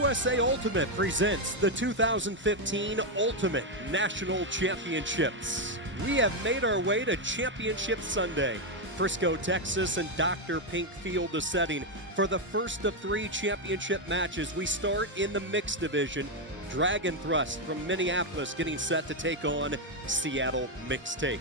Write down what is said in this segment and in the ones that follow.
USA Ultimate presents the 2015 Ultimate National Championships. We have made our way to Championship Sunday. Frisco, Texas, and Dr. Pink Field the setting for the first of three championship matches. We start in the mixed division. Drag'n Thrust from Minneapolis getting set to take on Seattle Mixtape.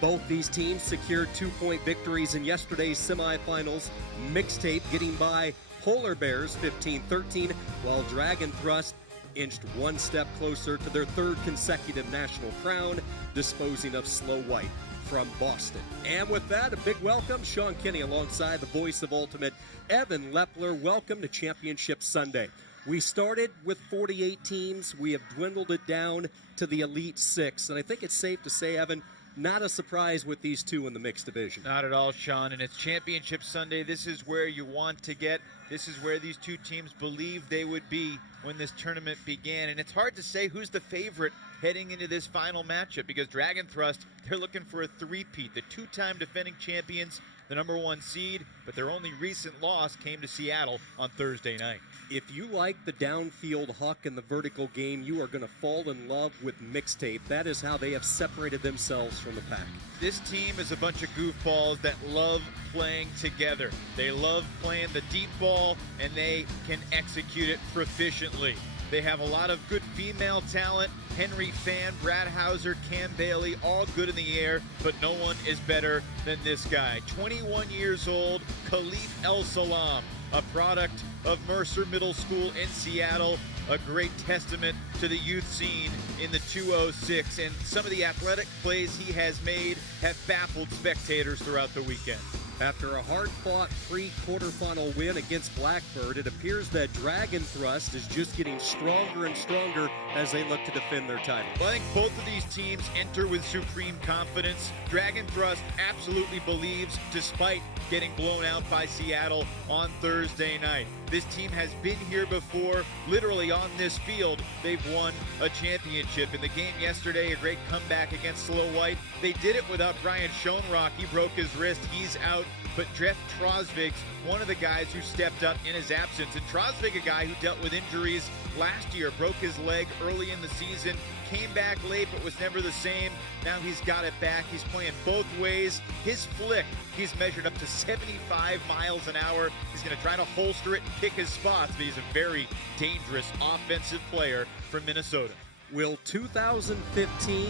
Both these teams secured 2-point victories in yesterday's semifinals. Mixtape getting by Polar Bears 15-13, while Drag'n Thrust inched one step closer to their third consecutive national crown, disposing of Slow White from Boston. And with that, a big welcome, Sean Kinney alongside the voice of Ultimate, Evan Lepler. Welcome to Championship Sunday. We started with 48 teams. We have dwindled it down to the Elite Six. And I think it's safe to say, Evan, not a surprise with these two in the mixed division. Not at all, Sean. And it's Championship Sunday. This is where you want to get. This is where these two teams believe they would be when this tournament began. And it's hard to say who's the favorite heading into this final matchup because Drag'n Thrust, they're looking for a three-peat. The two-time defending champions, the number one seed, but their only recent loss came to Seattle on Thursday night. If you like the downfield huck and the vertical game, you are going to fall in love with Mixtape. That is how they have separated themselves from the pack. This team is a bunch of goofballs that love playing together. They love playing the deep ball, and they can execute it proficiently. They have a lot of good female talent. Henry Fan, Brad Hauser, Cam Bailey, all good in the air, but no one is better than this guy. 21 years old, Khalif El Salam, a product of Mercer Middle School in Seattle, a great testament to the youth scene in the 206, and some of the athletic plays he has made have baffled spectators throughout the weekend. After a hard-fought pre-quarterfinal win against Blackbird, it appears that Drag'n Thrust is just getting stronger and stronger as they look to defend their title. Well, I think both of these teams enter with supreme confidence. Drag'n Thrust absolutely believes, despite getting blown out by Seattle on Thursday night. This team has been here before, literally on this field. They've won a championship. In the game yesterday, a great comeback against Slow White. They did it without Brian Schoenrock. He broke his wrist. He's out. But Jeff Trosvig's one of the guys who stepped up in his absence. And Trosvig, a guy who dealt with injuries last year, broke his leg early in the season, came back late but was never the same. Now he's got it back. He's playing both ways. His flick, he's measured up to 75 miles an hour. He's going to try to holster it and pick his spots, but he's a very dangerous offensive player from Minnesota. Will 2015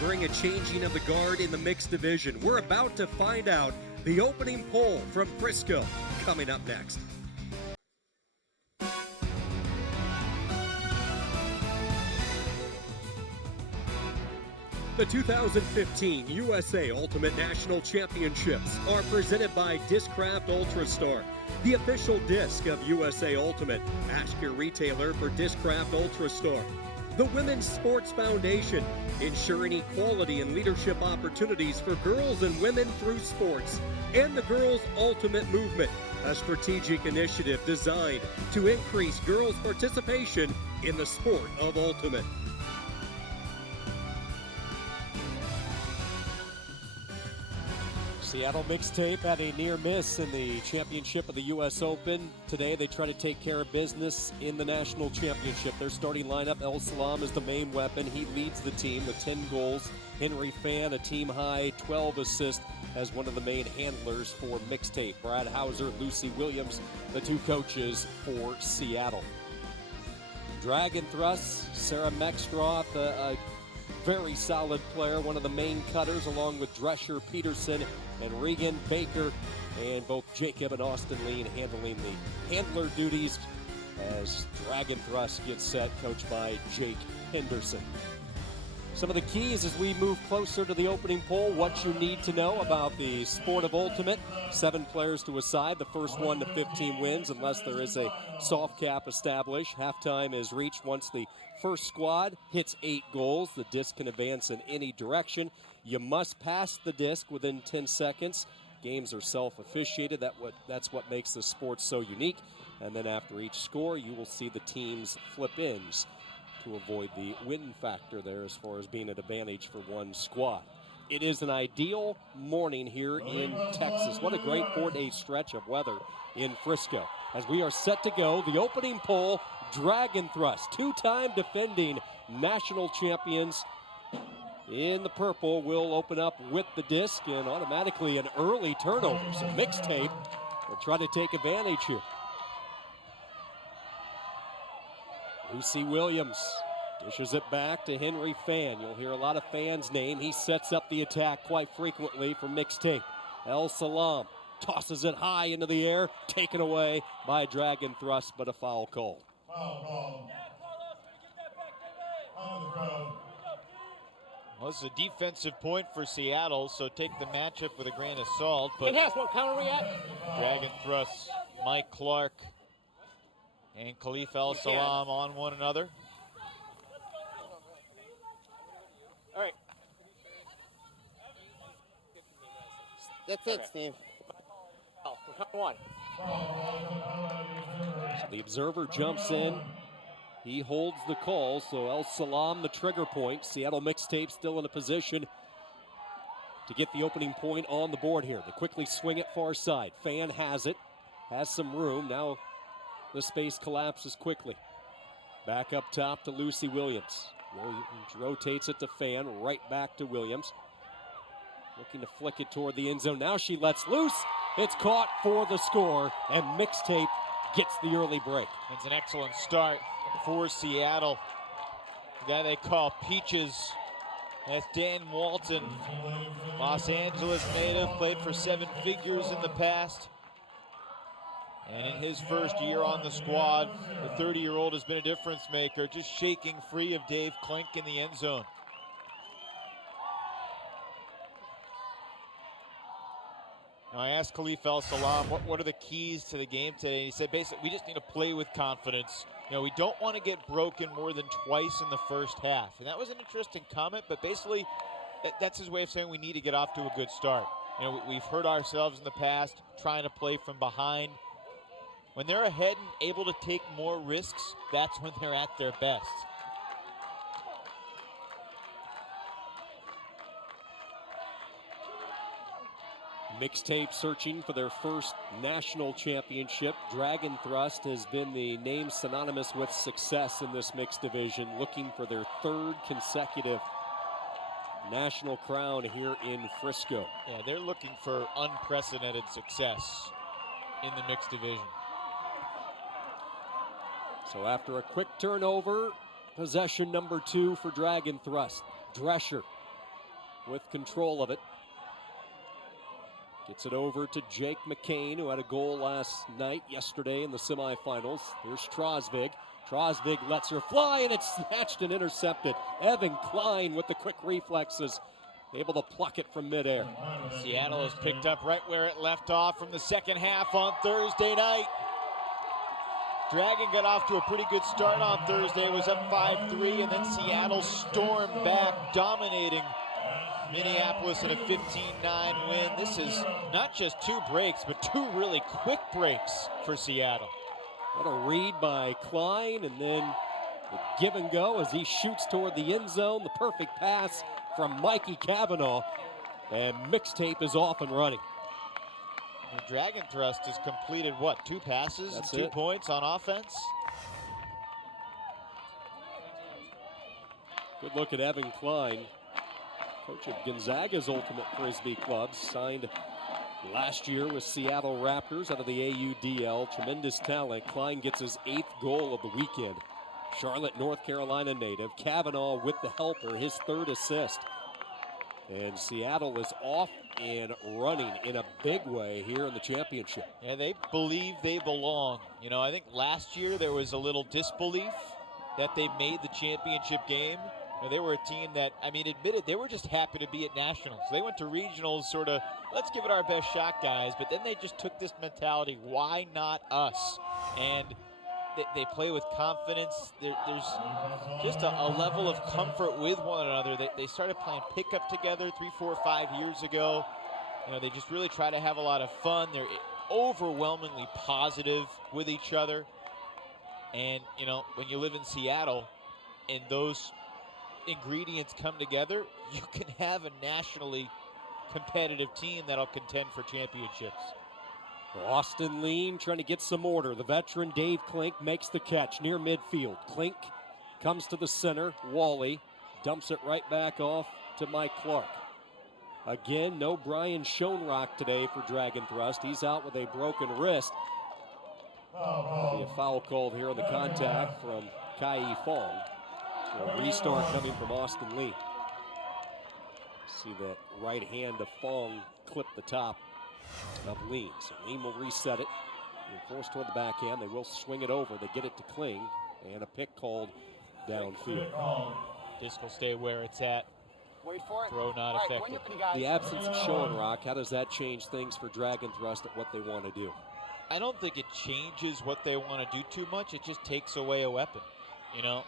bring a changing of the guard in the mixed division? We're about to find out. The opening poll from Frisco coming up next. The 2015 USA Ultimate National Championships are presented by Discraft Ultrastar, the official disc of USA Ultimate. Ask your retailer for Discraft Ultrastar. The Women's Sports Foundation, ensuring equality and leadership opportunities for girls and women through sports. And the Girls Ultimate Movement, a strategic initiative designed to increase girls' participation in the sport of ultimate. Seattle Mixtape had a near miss in the championship of the U.S. Open. Today they try to take care of business in the national championship. Their starting lineup, El Salam is the main weapon. He leads the team with 10 goals. Henry Fan, a team-high 12 assists, as one of the main handlers for Mixtape. Brad Hauser, Lucy Williams, the two coaches for Seattle. Drag'n Thrust, Sarah Mexstroth, a very solid player, one of the main cutters, along with Drescher Peterson and Regan Baker, and both Jacob and Austin Lean handling the handler duties as Drag'n Thrust gets set, coached by Jake Henderson. Some of the keys as we move closer to the opening poll, what you need to know about the sport of ultimate. 7 players to a side. The first 1 to 15 wins unless there is a soft cap established. Halftime is reached once the first squad hits 8 goals. The disc can advance in any direction. You must pass the disc within 10 seconds. Games are self-officiated. That's what makes the sport so unique. And then after each score, you will see the teams flip-ins to avoid the win factor there as far as being an advantage for one squad. It is an ideal morning here in Texas. What a great 4-day stretch of weather in Frisco. As we are set to go, the opening poll, Drag'n Thrust, two-time defending national champions in the purple, will open up with the disc and automatically an early turnover. So Mixtape will try to take advantage here. Lucy Williams dishes it back to Henry Fan. You'll hear a lot of Fan's name. He sets up the attack quite frequently for Mixtape. El Salam tosses it high into the air, taken away by Drag'n Thrust, but a foul call. Well, this is a defensive point for Seattle, so take the matchup with a grain of salt. But Drag'n Thrust, Mike Clark, and Khalif El Salam on one another. All right. That's it, Steve. Oh, come on. So the observer jumps in. He holds the call, so El Salam the trigger point. Seattle Mixtape still in a position to get the opening point on the board here. They quickly swing it far side. Fan has it, has some room. Now the space collapses quickly. Back up top to Lucy Williams. Williams rotates it to Fan, right back to Williams. Looking to flick it toward the end zone. Now she lets loose. It's caught for the score, and Mixtape gets the early break. It's an excellent start for Seattle. The guy they call Peaches. That's Dan Walton. Los Angeles native, played for 7 figures in the past. And in his first year on the squad, the 30-year-old has been a difference maker, just shaking free of Dave Klink in the end zone. Now, I asked Khalif El Salam, what are the keys to the game today? And he said, basically, we just need to play with confidence. You know, we don't want to get broken more than twice in the first half. And that was an interesting comment, but basically, that's his way of saying we need to get off to a good start. You know, we've hurt ourselves in the past trying to play from behind. When they're ahead and able to take more risks, that's when they're at their best. Mixtape searching for their first national championship. Drag'n Thrust has been the name synonymous with success in this mixed division, looking for their 3rd consecutive national crown here in Frisco. Yeah, they're looking for unprecedented success in the mixed division. So after a quick turnover, possession number 2 for Drag'n Thrust. Drescher with control of it. Gets it over to Jake McCain, who had a goal yesterday in the semifinals. Here's Trosvig. Trosvig lets her fly, and it's snatched and intercepted. Evan Klein with the quick reflexes, able to pluck it from midair. Seattle has picked up right where it left off from the second half on Thursday night. Dragon got off to a pretty good start on Thursday. It was up 5-3, and then Seattle stormed back, dominating Minneapolis in a 15-9 win. This is not just 2 breaks, but 2 really quick breaks for Seattle. What a read by Klein, and then the give and go as he shoots toward the end zone. The perfect pass from Mikey Cavanaugh, and Mixtape is off and running. The Drag'n Thrust has completed, 2 passes and 2 points on offense? Good look at Evan Klein, coach of Gonzaga's Ultimate Frisbee Club, signed last year with Seattle Raptors out of the AUDL. Tremendous talent. Klein gets his 8th goal of the weekend. Charlotte, North Carolina native. Cavanaugh with the helper, his 3rd assist. And Seattle is off and running in a big way here in the championship. Yeah, they believe they belong. You know, I think last year there was a little disbelief that they made the championship game. You know, they were a team that, admitted they were just happy to be at nationals. They went to regionals sort of, let's give it our best shot, guys. But then they just took this mentality, why not us? And they play with confidence. There's just a level of comfort with one another. They started playing pickup together 3, 4, 5 years ago. You know, they just really try to have a lot of fun. They're overwhelmingly positive with each other. And, you know, when you live in Seattle and those ingredients come together, you can have a nationally competitive team that'll contend for championships. Austin Lean trying to get some order. The veteran Dave Klink makes the catch near midfield. Klink comes to the center. Wally dumps it right back off to Mike Clark. Again, no Brian Schoenrock today for Drag'n Thrust. He's out with a broken wrist. There'll be a foul called here on the contact from Kai Fong. So a restart coming from Austin Lee. See that right hand of Fong clip the top of Lean. So Lean will reset it. They're forced toward the backhand. They will swing it over. They get it to Kling. And a pick called downfield. Disc will stay where it's at. Wait for it. Throw not effective. The absence of Schoenrock, how does that change things for Drag'n Thrust at what they want to do? I don't think it changes what they want to do too much. It just takes away a weapon, you know.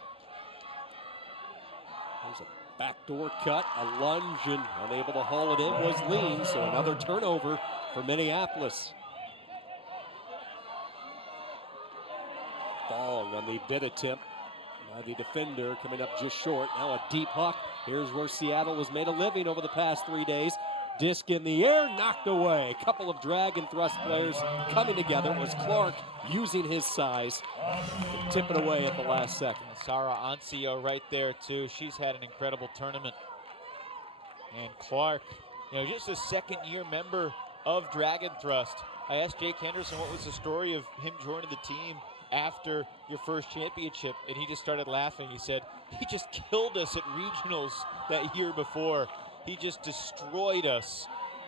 There's a backdoor cut, a lunge, and unable to haul it in was Lean, so another turnover for Minneapolis. Fong on the bid attempt by the defender, coming up just short. Now a deep huck. Here's where Seattle has made a living over the past 3 days. Disc in the air, knocked away. A couple of Drag'n Thrust players coming together. It was Clark using his size to tip it away at the last second. Sara Ancio right there too. She's had an incredible tournament. And Clark, you know, just a second-year member of Drag'n Thrust. I asked Jake Henderson what was the story of him joining the team after your first championship, and he just started laughing. He said, he just killed us at regionals that year before. He just destroyed us.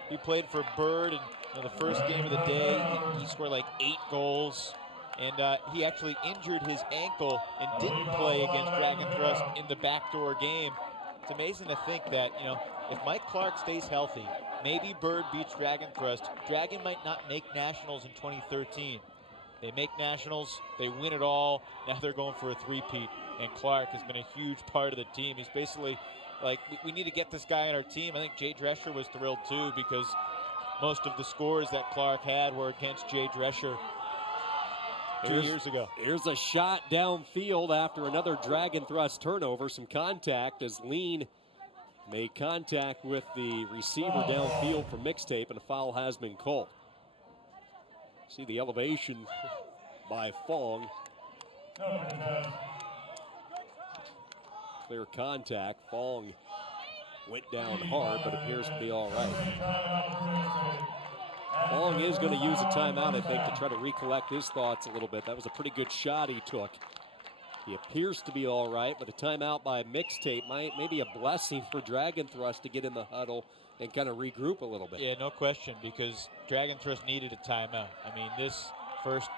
He played for Bird, and you know, the first game of the day, he scored like 8 goals. And he actually injured his ankle and didn't play against Drag'n Thrust in the backdoor game. It's amazing to think that, you know, if Mike Clark stays healthy, maybe Bird beats Drag'n Thrust. Dragon might not make nationals in 2013. They make nationals, they win it all. Now they're going for a three-peat. And Clark has been a huge part of the team. He's basically like, we need to get this guy on our team. I think Jay Drescher was thrilled too, because most of the scores that Clark had were against Jay Drescher 2 years ago. Here's a shot downfield after another Drag'n Thrust turnover. Some contact as Lean made contact with the receiver downfield for Mixtape, and a foul has been called. See the elevation by Fong. Clear contact. Fong went down hard, but appears to be all right. Fong is going to use a timeout, I think, to try to recollect his thoughts a little bit. That was a pretty good shot he took. He appears to be all right, but a timeout by Mixtape might maybe a blessing for Drag'n Thrust to get in the huddle and kind of regroup a little bit. Yeah, no question, because Drag'n Thrust needed a timeout. I mean, this first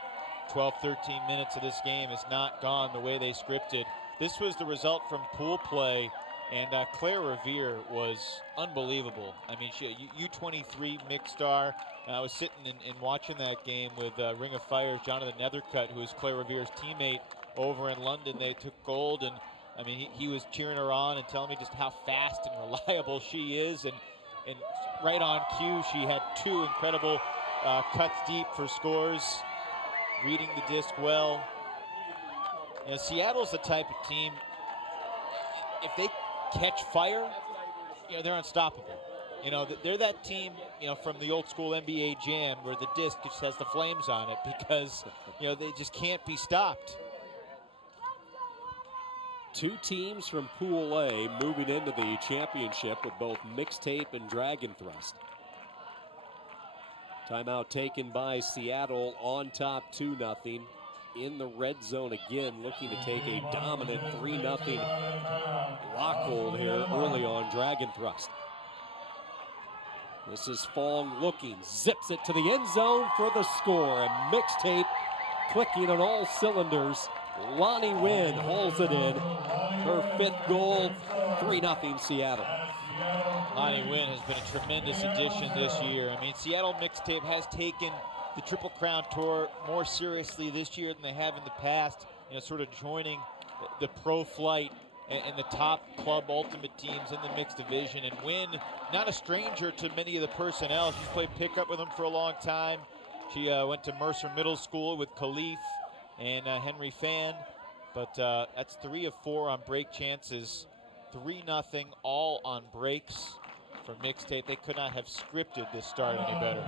12, 13 minutes of this game has not gone the way they scripted. This was the result from pool play, and Claire Revere was unbelievable. I mean, she U23 mixed star. I was sitting and watching that game with Ring of Fire's Jonathan Nethercutt, who is Claire Revere's teammate over in London. They took gold, and I mean, he was cheering her on and telling me just how fast and reliable she is. And right on cue, she had 2 incredible cuts deep for scores, reading the disc well. You know, Seattle's the type of team, if they catch fire, you know, they're unstoppable. You know, they're that team, you know, from the old school NBA Jam where the disc just has the flames on it because, you know, they just can't be stopped. 2 teams from Pool A moving into the championship with both Mixtape and Drag'n Thrust. Timeout taken by Seattle, on top 2-0. In the red zone again, looking to take a dominant 3-0 lockhold here early on Drag'n Thrust. This is Fong looking, zips it to the end zone for the score, and Mixtape clicking on all cylinders. Lonnie Nguyen hauls it in. Her 5th goal, 3-0 Seattle. Lonnie Nguyen has been a tremendous addition this year. I mean, Seattle Mixtape has taken the Triple Crown Tour more seriously this year than they have in the past. You know, sort of joining the pro flight and the top club ultimate teams in the mixed division. And Nguyen, not a stranger to many of the personnel. She's played pickup with them for a long time. She went to Mercer Middle School with Khalif and Henry Fan. But that's 3 of 4 on break chances. 3-0 all on breaks for Mixtape. They could not have scripted this start any better.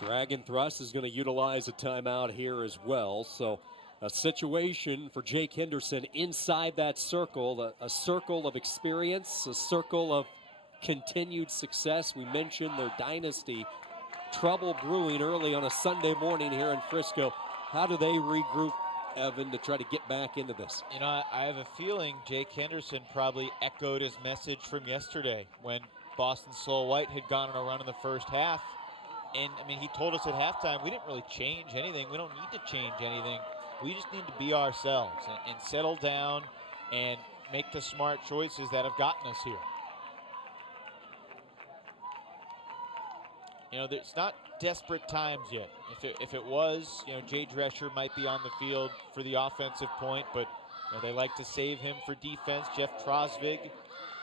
Drag'n Thrust is going to utilize a timeout here as well. So a situation for Jake Henderson inside that circle, a circle of experience, a circle of continued success. We mentioned their dynasty trouble brewing early on a Sunday morning here in Frisco. How do they regroup, Evan, to try to get back into this? You know, I have a feeling Jake Henderson probably echoed his message from yesterday when Boston Slow White had gone on a run in the first half. And, I mean, he told us at halftime, we didn't really change anything. We don't need to change anything. We just need to be ourselves and settle down and make the smart choices that have gotten us here. You know, it's not desperate times yet. If it was, you know, Jay Drescher might be on the field for the offensive point, but you know, they like to save him for defense. Jeff Trosvig, you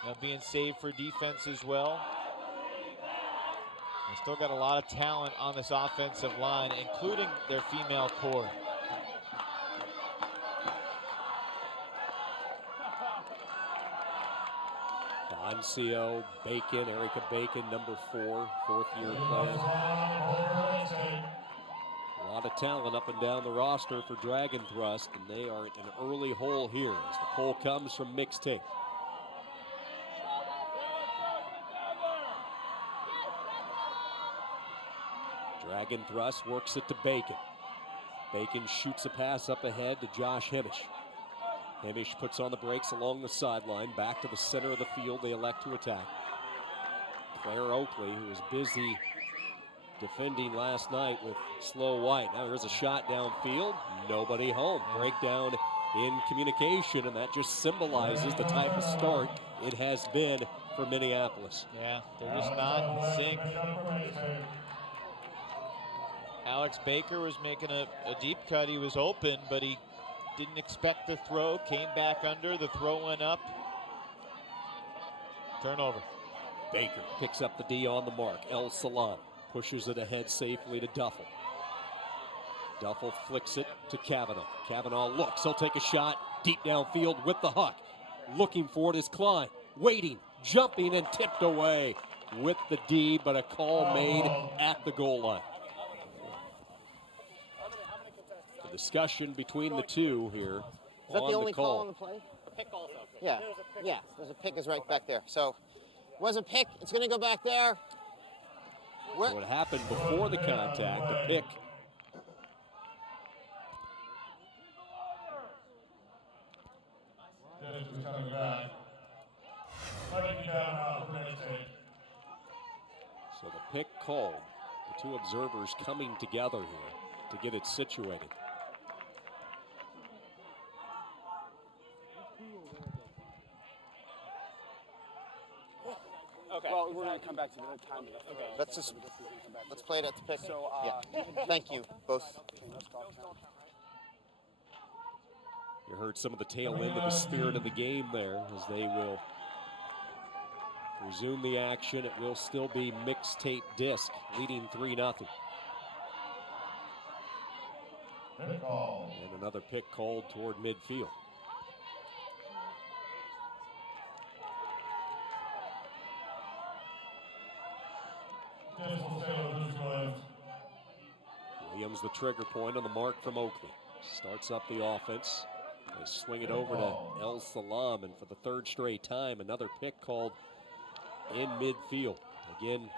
know, being saved for defense as well. They still got a lot of talent on this offensive line, including their female core. Boncio, Bacon, Erica Bacon, number 4, fourth-year player. A lot of talent up and down the roster for Drag'n Thrust, and they are in an early hole here as the pull comes from Mixtape. Drag'n Thrust works it to Bacon. Bacon shoots a pass up ahead to Josh Hemish. Hamish puts on the brakes along the sideline. Back to the center of the field, they elect to attack. Claire Oakley, who was busy defending last night with Slow White. Now there's a shot downfield, nobody home. Breakdown in communication, and that just symbolizes the type of start it has been for Minneapolis. Yeah, they're just not in sync. Alex Baker was making a deep cut. He was open, but he didn't expect the throw, came back under, the throw went up. Turnover. Baker picks up the D on the mark. El Salam pushes it ahead safely to Duffel. Duffel flicks it to Kavanaugh. Kavanaugh looks, he'll take a shot deep downfield with the Huck. Looking for it is Klein, waiting, jumping, and tipped away with the D, but a call made at the goal line. Discussion between the two here. Is that the only call on the play? A pick also. Yeah. Yeah, there's a pick is right back there. So it was a pick. It's going to go back there. What happened before the contact, the pick. Coming back. So the pick called. The two observers coming together here to get it situated. Okay. Well, we're going to come back to the time. Let's play it at the pick. So, yeah. Thank you, both. You heard some of the tail end of the spirit of the game there as they will resume the action. It will still be Mixtape Disc leading 3-0. And another pick called toward midfield. Williams the trigger point on the mark from Oakley. Starts up the offense. They swing it over to El Salam, and for the third straight time, another pick called in midfield. Again,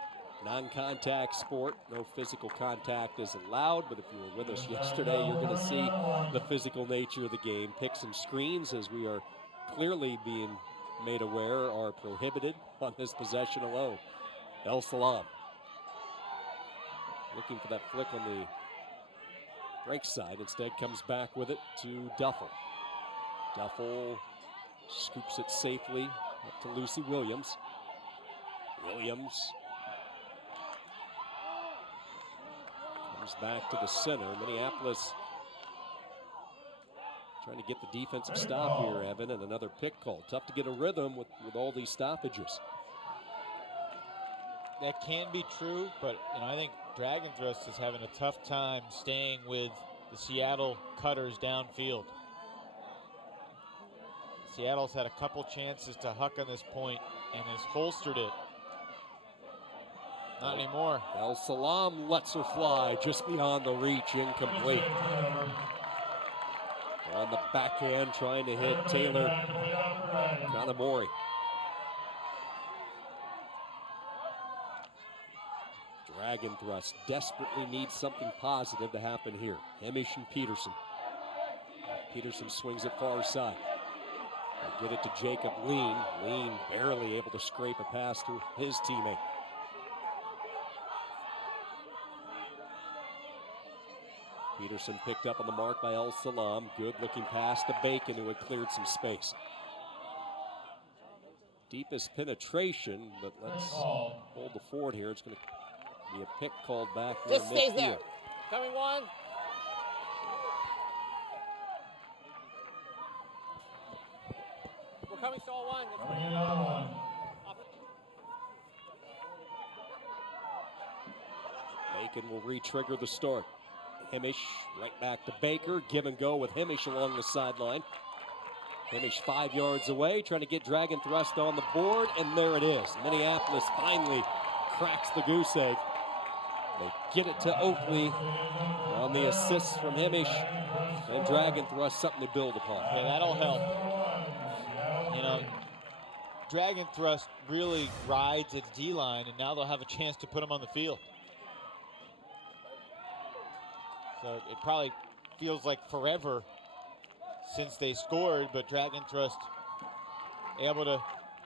non-contact sport, no physical contact is allowed, but if you were with us yesterday, you're going to see the physical nature of the game. Picks and screens, as we are clearly being made aware, are prohibited on this possession alone. El Salam looking for that flick on the break side. Instead comes back with it to Duffel. Duffel scoops it safely up to Lucy Williams. Williams comes back to the center. Minneapolis trying to get the defensive stop here, Evan, and another pick call. Tough to get a rhythm with all these stoppages. That can be true, but you know, I think Drag'n Thrust is having a tough time staying with the Seattle cutters downfield. Seattle's had a couple chances to huck on this point and has holstered it. Not anymore. El Salam lets her fly just beyond the reach, incomplete. On the backhand, trying to hit Taylor Kanamori. Drag'n Thrust desperately needs something positive to happen here. Hemish and Peterson. Peterson swings it far side. They get it to Jacob Lean. Lean barely able to scrape a pass to his teammate. Peterson picked up on the mark by El Salam. Good looking pass to Bacon, who had cleared some space. Deepest penetration, but let's hold the fort here. It's going to be a pick called back. Just stays there. Coming one. We're coming stall one. Bacon will re-trigger the start. Hemish right back to Baker. Give and go with Hemish along the sideline. Hemish 5 yards away, trying to get Drag'n Thrust on the board, and there it is. Minneapolis finally cracks the goose egg. They get it to Oakley on the assist from Hemish, and Drag'n Thrust something to build upon. Yeah, that'll help. You know, Drag'n Thrust really rides its D-line, and now they'll have a chance to put them on the field. So it probably feels like forever since they scored, but Drag'n Thrust able to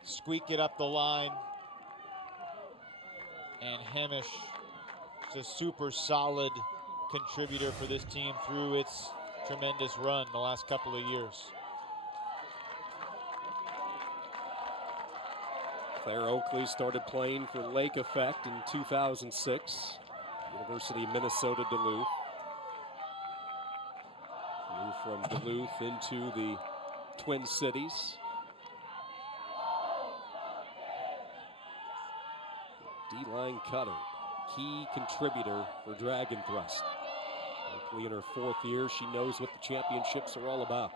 squeak it up the line. And Hemish is a super solid contributor for this team through its tremendous run the last couple of years. Claire Oakley started playing for Lake Effect in 2006. University of Minnesota Duluth. Moved from Duluth into the Twin Cities. D-line cutter, key contributor for Drag'n Thrust. Oakley in her 4th year, she knows what the championships are all about.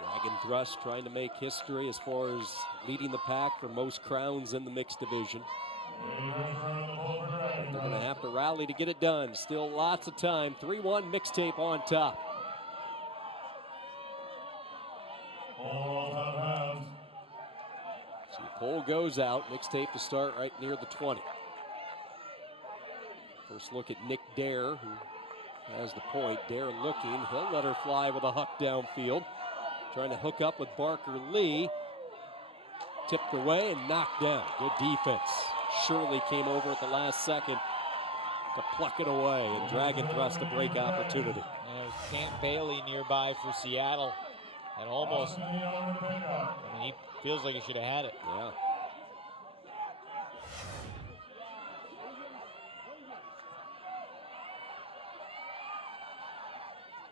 Drag'n Thrust trying to make history as far as leading the pack for most crowns in the mixed division. They're going to have to rally to get it done. Still lots of time. 3-1 Mixtape on top. So the pole goes out. Mixtape to start right near the 20. First look at Nick Dare, who has the point. Dare looking. He'll let her fly with a huck downfield. Trying to hook up with Barker Lee. Tipped away and knocked down. Good defense. Shirley came over at the last second to pluck it away, and Drag'n Thrust a break opportunity. And there's Cam Bailey nearby for Seattle. And almost, I mean, he feels like he should have had it. Yeah.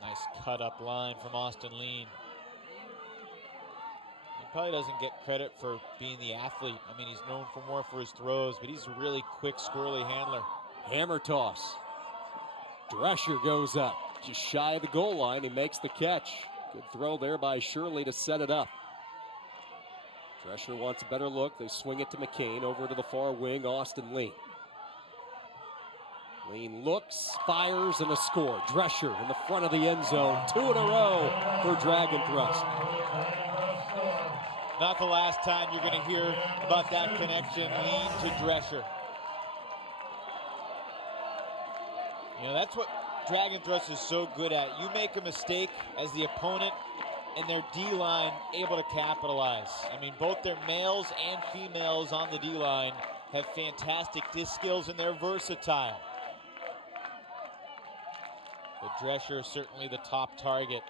Nice cut up line from Austin Lean. He probably doesn't get credit for being the athlete. I mean, he's known for more for his throws, but he's a really quick, squirrely handler. Hammer toss. Drescher goes up, just shy of the goal line. He makes the catch. Good throw there by Shirley to set it up. Drescher wants a better look. They swing it to McCain. Over to the far wing, Austin Lean. Lean looks, fires, and a score. Drescher in the front of the end zone. 2 in a row for Drag'n Thrust. Not the last time you're going to hear about that connection, Lean to Drescher. You know, that's what Drag'n Thrust is so good at. You make a mistake as the opponent, and their D-line able to capitalize. I mean, both their males and females on the D-line have fantastic disc skills, and they're versatile. But Drescher is certainly the top target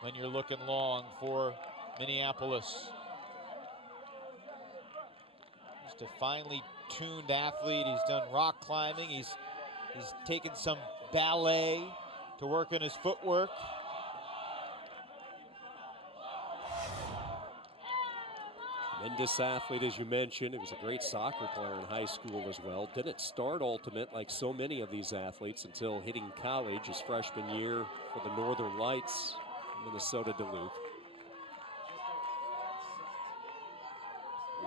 when you're looking long for Minneapolis. Just a finely tuned athlete. He's done rock climbing. He's taken some ballet to work on his footwork. Tremendous athlete, as you mentioned. He was a great soccer player in high school as well. Didn't start Ultimate like so many of these athletes until hitting college his freshman year for the Northern Lights, Minnesota Duluth.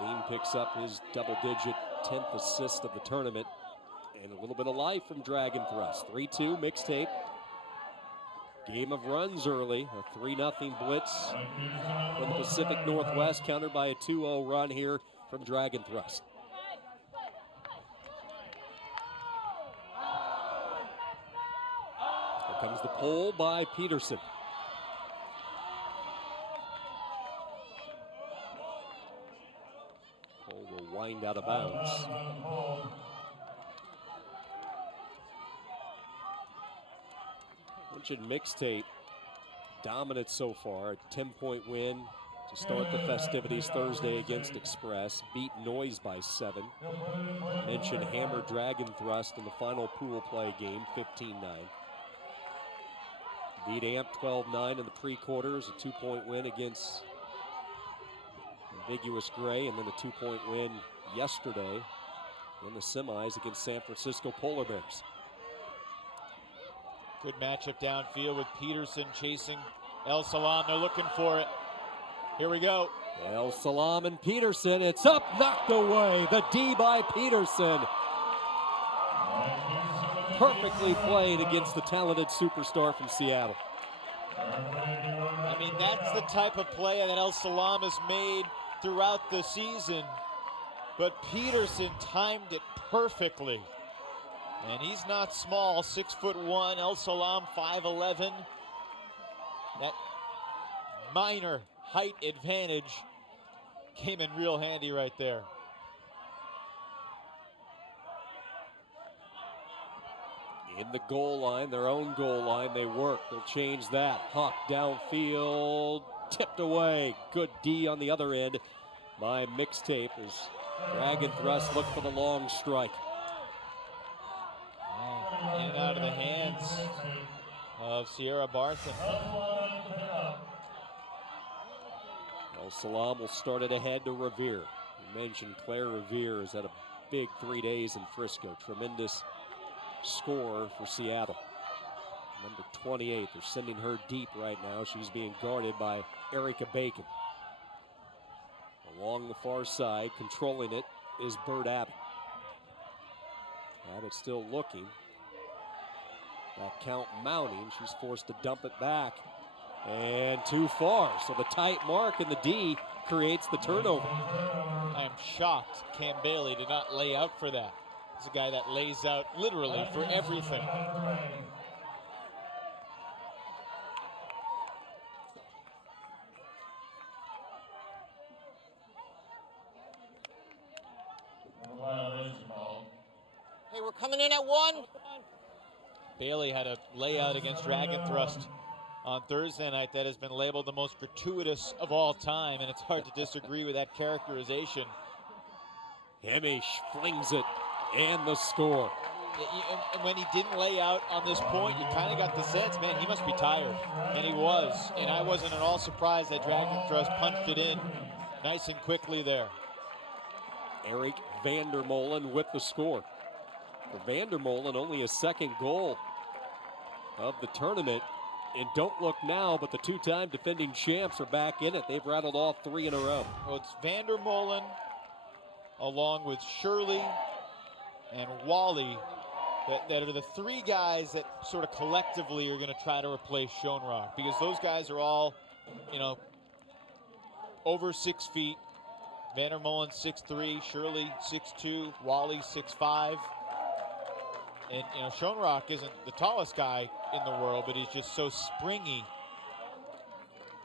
Lean picks up his double-digit 10th assist of the tournament. And a little bit of life from Drag'n Thrust. 3-2 Mixtape. Game of runs early. A 3-0 blitz from the Pacific Northwest, countered by a 2-0 run here from Drag'n Thrust. Here comes the pull by Peterson. Pull will wind out of bounds. Mentioned Mixtape dominant so far. A 10-point win to start the festivities Thursday against Express. Beat Noise by 7. Mentioned hammer Drag'n Thrust in the final pool play game, 15-9. Beat Amp 12-9 in the pre-quarters. A 2-point win against Ambiguous Gray, and then a 2-point win yesterday in the semis against San Francisco Polar Bears. Good matchup downfield with Peterson chasing El Salam. They're looking for it. Here we go. El Salam and Peterson. It's up, knocked away. The D by Peterson. Perfectly played against the talented superstar from Seattle. I mean, that's the type of play that El Salam has made throughout the season. But Peterson timed it perfectly. And he's not small, 6'1", El Salam 5'11". That minor height advantage came in real handy right there. In the goal line, their own goal line, they work. They'll change that. Huck downfield, tipped away. Good D on the other end by Mixtape as Drag'n Thrust look for the long strike. In and out of the hands of Sierra Barthen. El Salam will start it ahead to Revere. You mentioned Claire Revere has had a big 3 days in Frisco. Tremendous scorer for Seattle. Number 28, they're sending her deep right now. She's being guarded by Erica Bacon. Along the far side, controlling it, is Bird Abbott. Abbott still looking. That count mounting. She's forced to dump it back. And too far. So the tight mark in the D creates the turnover. I am shocked Cam Bailey did not lay out for that. He's a guy that lays out literally for everything. Hey, we're coming in at 1. Bailey had a layout against Drag'n Thrust on Thursday night that has been labeled the most gratuitous of all time, and it's hard to disagree with that characterization. Hemish flings it, and the score. And when he didn't lay out on this point, you kind of got the sense, man, he must be tired. And he was. And I wasn't at all surprised that Drag'n Thrust punched it in nice and quickly there. Eric Vandermolen with the score. For Vandermolen, only his second goal of the tournament. And don't look now, but the two-time defending champs are back in it. They've rattled off 3 in a row. Well, it's Vandermolen along with Shirley and Wally that are the 3 guys that sort of collectively are going to try to replace Schoenrock, because those guys are all, you know, over 6 feet. Vandermolen 6'3", Shirley 6'2", Wally 6'5". And, you know, Schoenrock isn't the tallest guy in the world, but he's just so springy.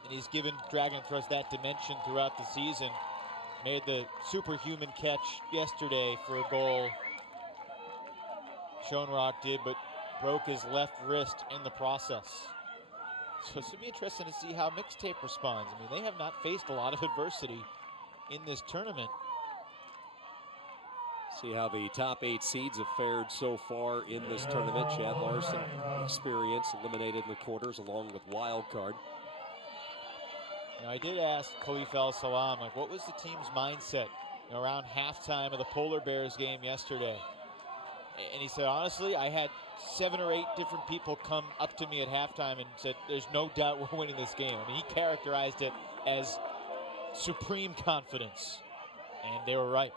And he's given Drag'n Thrust that dimension throughout the season. Made the superhuman catch yesterday for a goal. Schoenrock did, but broke his left wrist in the process. So it's going to be interesting to see how Mixtape responds. I mean, they have not faced a lot of adversity in this tournament. See how the top 8 seeds have fared so far in this tournament. Chad Larson, experience, eliminated in the quarters along with Wildcard. I did ask Khalif El-Salam, like, what was the team's mindset around halftime of the Polar Bears game yesterday? And he said, honestly, I had 7 or 8 different people come up to me at halftime and said, there's no doubt we're winning this game. I mean, he characterized it as supreme confidence, and they were right.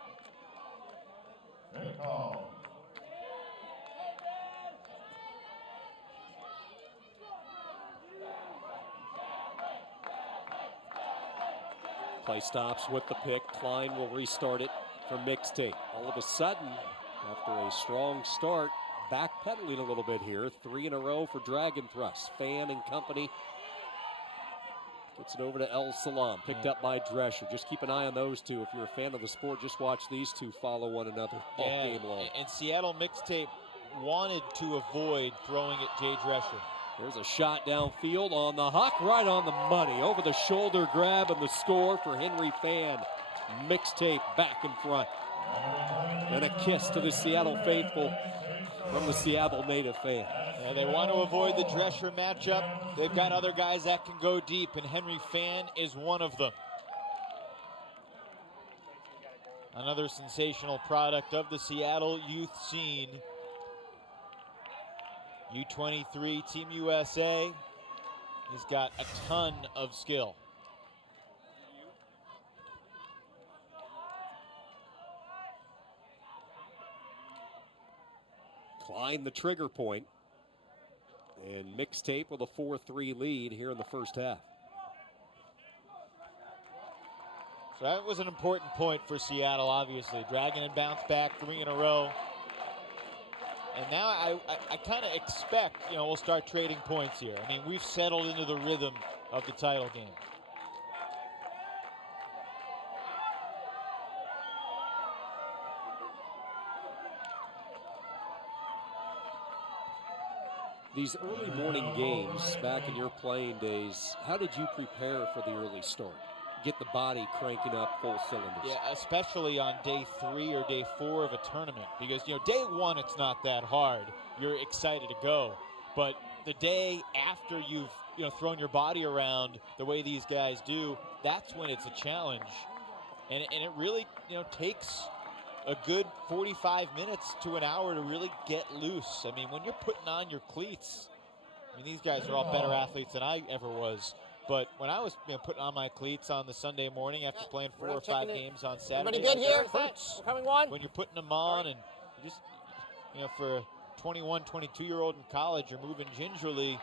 Play stops with the pick. Klein will restart it for Mixtape. All of a sudden, after a strong start, backpedaling a little bit here. 3 in a row for Drag'n Thrust. Fan and company gets it over to El-Salam. Picked up by Drescher. Just keep an eye on those two. If you're a fan of the sport, just watch these two follow one another all game long. And Seattle Mixtape wanted to avoid throwing at Jay Drescher. There's a shot downfield on the huck, right on the money. Over the shoulder grab and the score for Henry Fan. Mixtape back in front. And a kiss to the Seattle faithful from the Seattle native fan. Yeah, they want to avoid the Drescher matchup. They've got other guys that can go deep, and Henry Fan is one of them. Another sensational product of the Seattle youth scene. U23 Team USA. He's got a ton of skill. Klein the trigger point. And Mixtape with a 4-3 lead here in the first half. So that was an important point for Seattle, obviously. Dragon had bounced back 3 in a row. And now I kind of expect, we'll start trading points here. I mean, we've settled into the rhythm of the title game. These early morning games back in your playing days, how did you prepare for the early start? Get the body cranking up full cylinders. Yeah, especially on day 3 or day 4 of a tournament, because day 1 it's not that hard. You're excited to go, but the day after you've thrown your body around the way these guys do, that's when it's a challenge, and it really takes a good 45 minutes to an hour to really get loose. I mean, when you're putting on your cleats, these guys are all better athletes than I ever was. But when I was putting on my cleats on the Sunday morning after playing 4 or 5 games on Saturday, Everybody good here? it hurts. We're coming one. When you're putting them on, and you just, for a 21, 22-year-old in college, you're moving gingerly,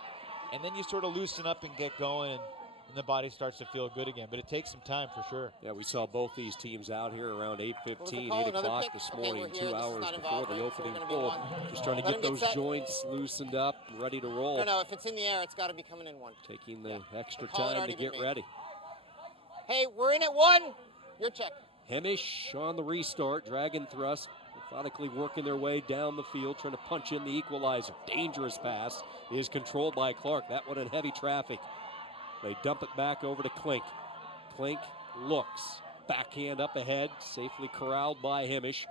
and then you sort of loosen up and get going, and the body starts to feel good again. But it takes some time for sure. Yeah, we saw both these teams out here around 8:15, 8 Another o'clock pick? this Okay, morning, we're here. 2 This is hours not before involved, the so opening we're gonna be pull. one. Just trying to Let get him get those set. joints loosened up, ready to roll. No, if it's in the air, it's got to be coming in 1. Taking the extra The call had time to already been get made. ready. Hey, we're in at 1. Your check. Hemish on the restart. Drag'n Thrust methodically working their way down the field, trying to punch in the equalizer. Dangerous pass is controlled by Clark. That one in heavy traffic. They dump it back over to Klink. Klink looks. Backhand up ahead, safely corralled by Hemish.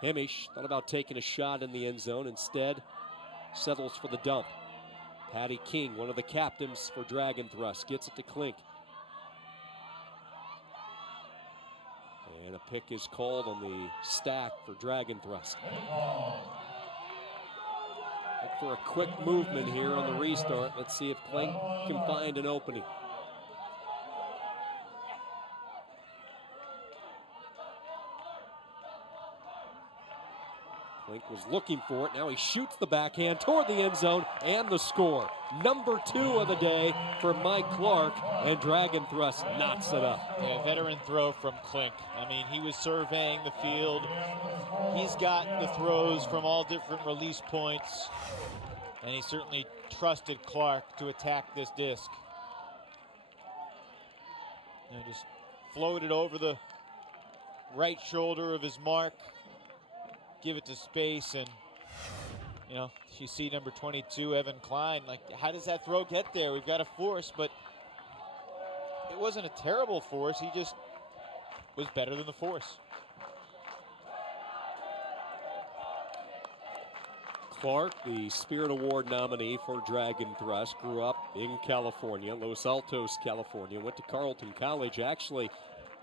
Hemish thought about taking a shot in the end zone. Instead, settles for the dump. Patty King, one of the captains for Drag'n Thrust, gets it to Klink. And a pick is called on the stack for Drag'n Thrust. Look for a quick movement here on the restart. Let's see if Klink can find an opening. Klink was looking for it. Now he shoots the backhand toward the end zone, and the score. Number 2 of the day for Mike Clark, and Drag'n Thrust knocks it up. Yeah, veteran throw from Klink. I mean, he was surveying the field. He's got the throws from all different release points, and he certainly trusted Clark to attack this disc. And just floated over the right shoulder of his mark. Give it to space, and you see number 22, Evan Klein. Like, how does that throw get there? We've got a force, but it wasn't a terrible force. He just was better than the force. Clark, the Spirit Award nominee for Drag'n Thrust, grew up in California, Los Altos, California, went to Carleton College, actually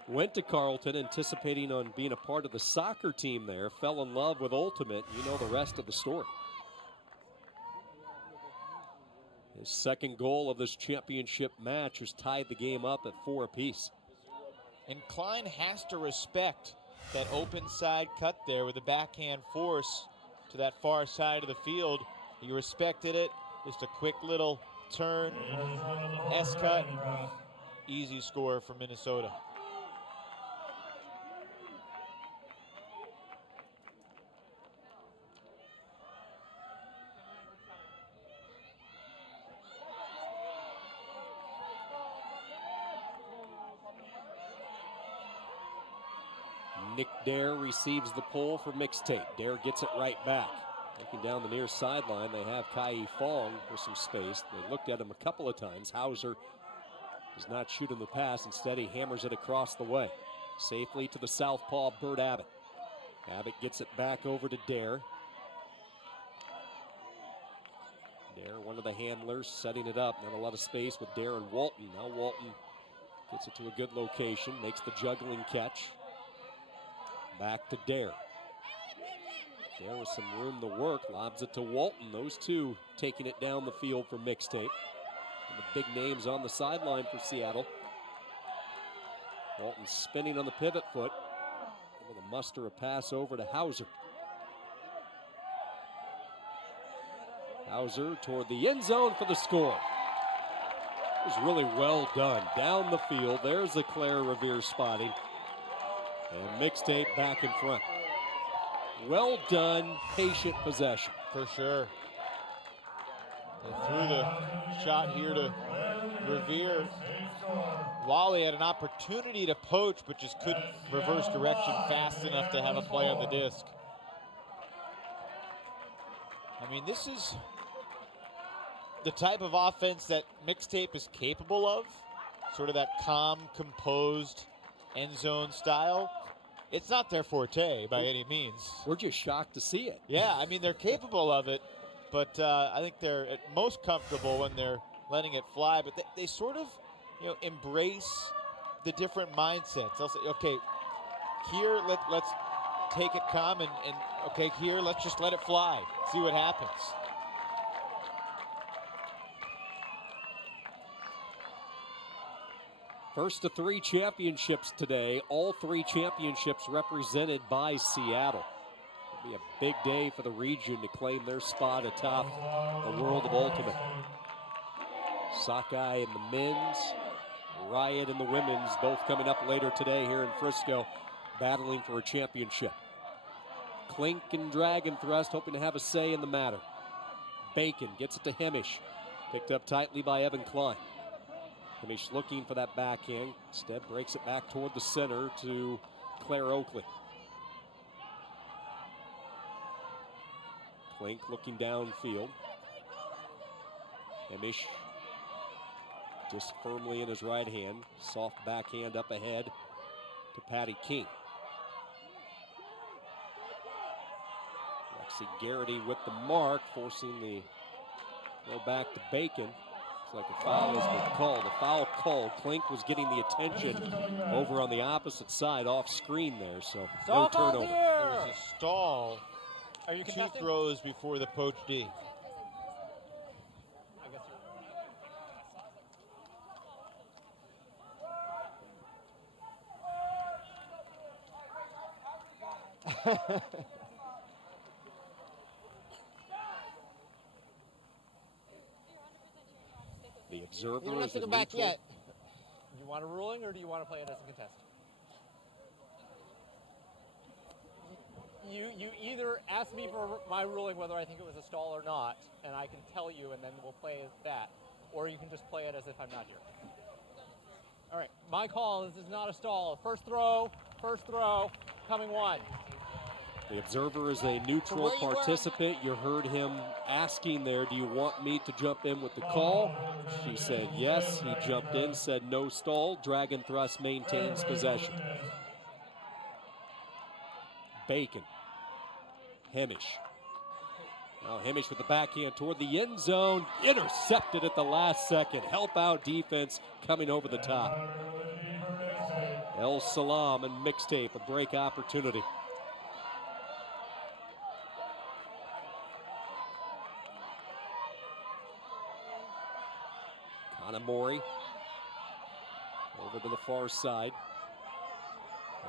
went to Carleton anticipating on being a part of the soccer team there, fell in love with Ultimate. You know the rest of the story. His second goal of this championship match has tied the game up at 4 apiece. And Klein has to respect that open side cut there with the backhand force to that far side of the field. He respected it. Just a quick little turn, S-cut, easy score for Minnesota. Nick Dare receives the pull for Mixtape. Dare gets it right back. Looking down the near sideline, they have Kai Fong for some space. They looked at him a couple of times. Hauser does not shoot him the pass. Instead, he hammers it across the way. Safely to the southpaw, Bert Abbott. Abbott gets it back over to Dare. Dare, one of the handlers, setting it up. Not a lot of space with Dare and Walton. Now Walton gets it to a good location, makes the juggling catch. Back to Dare. Dare with some room to work, lobs it to Walton. Those two taking it down the field for Mixtape. And the big names on the sideline for Seattle. Walton spinning on the pivot foot. Able to muster a pass over to Hauser. Hauser toward the end zone for the score. It was really well done. Down the field, there's the Claire Revere spotting. And Mixtape back in front. Well done, patient possession. For sure. They threw the shot here to Revere. Wally had an opportunity to poach, but just couldn't reverse direction fast enough to have a play on the disc. I mean, this is the type of offense that Mixtape is capable of. Sort of that calm, composed end zone style. It's not their forte by any means. We're just shocked to see it. Yeah, I mean, they're capable of it, but I think they're at most comfortable when they're letting it fly. But they sort of, embrace the different mindsets. They'll say, okay, here, let's take it calm, and okay, here, let's just let it fly, see what happens. First of 3 championships today, all 3 championships represented by Seattle. It'll be a big day for the region to claim their spot atop the world of Ultimate. Sockeye in the men's, Riot in the women's, both coming up later today here in Frisco, battling for a championship. Clink and Drag'n Thrust hoping to have a say in the matter. Bacon gets it to Hemish, picked up tightly by Evan Klein. Hemish looking for that backhand. Instead breaks it back toward the center to Claire Oakley. Clink looking downfield. Hemish just firmly in his right hand. Soft backhand up ahead to Patty King. Lexi Garrity with the mark, forcing the throw back to Bacon. Looks like a foul has been called. A foul called. Clink was getting the attention over on the opposite side, off screen there, so no turnover. There was a stall. Are you 2 throws before the poach D. The observer You don't have is to the go back neutral. yet. Do you want a ruling, or do you want to play it as a contest? You either ask me for my ruling whether I think it was a stall or not, and I can tell you, and then we'll play that, or you can just play it as if I'm not here. All right, my call. This is not a stall. First throw, coming 1. The observer is a neutral participant. You heard him asking there, do you want me to jump in with the call? She said yes. He jumped in, said no stall. Drag'n Thrust maintains possession. Bacon. Hemish. Now Hamish with the backhand toward the end zone. Intercepted at the last second. Help out defense coming over the top. El Salam and Mixtape, a break opportunity. Kanamori over to the far side.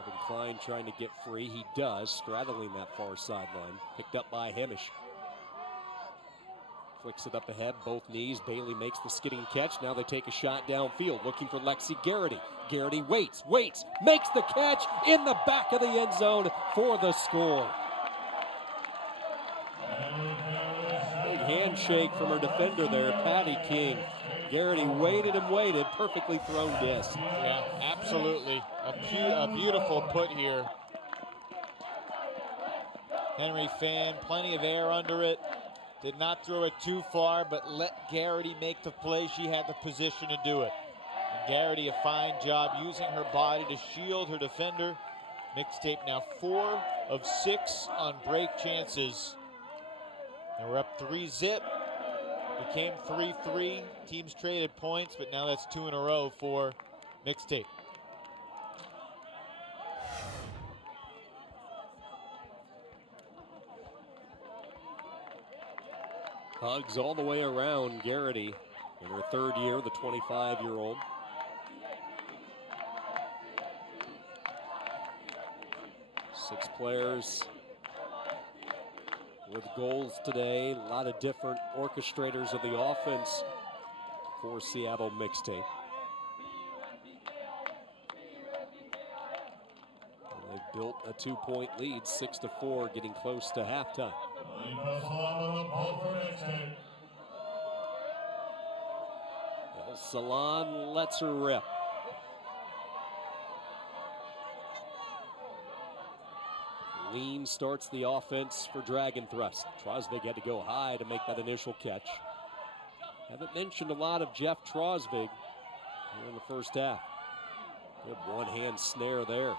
Evan Klein trying to get free. He does, straddling that far sideline. Picked up by Hamish. Flicks it up ahead, both knees. Bailey makes the skidding catch. Now they take a shot downfield, looking for Lexi Garrity. Garrity waits, makes the catch in the back of the end zone for the score. Big handshake from her defender there, Patty King. Garrity waited and waited, perfectly thrown disc. Yeah, absolutely. A beautiful put here. Henry Fan, plenty of air under it. Did not throw it too far, but let Garrity make the play. She had the position to do it. And Garrity, a fine job using her body to shield her defender. Mixtape now 4 of 6 on break chances. And we're up 3-zip. Became 3-3. Teams traded points, but now that's 2 in a row for Mixtape. Hugs all the way around Garrity in her 3rd year, the 25-year-old. Six players with goals today. A lot of different orchestrators of the offense for Seattle Mixtape. And they've built a 2-point lead, 6-4, getting close to halftime. El Salon lets her rip. Lean starts the offense for Drag'n Thrust. Trosvig had to go high to make that initial catch. Haven't mentioned a lot of Jeff Trosvig here in the first half. Good one-hand snare there.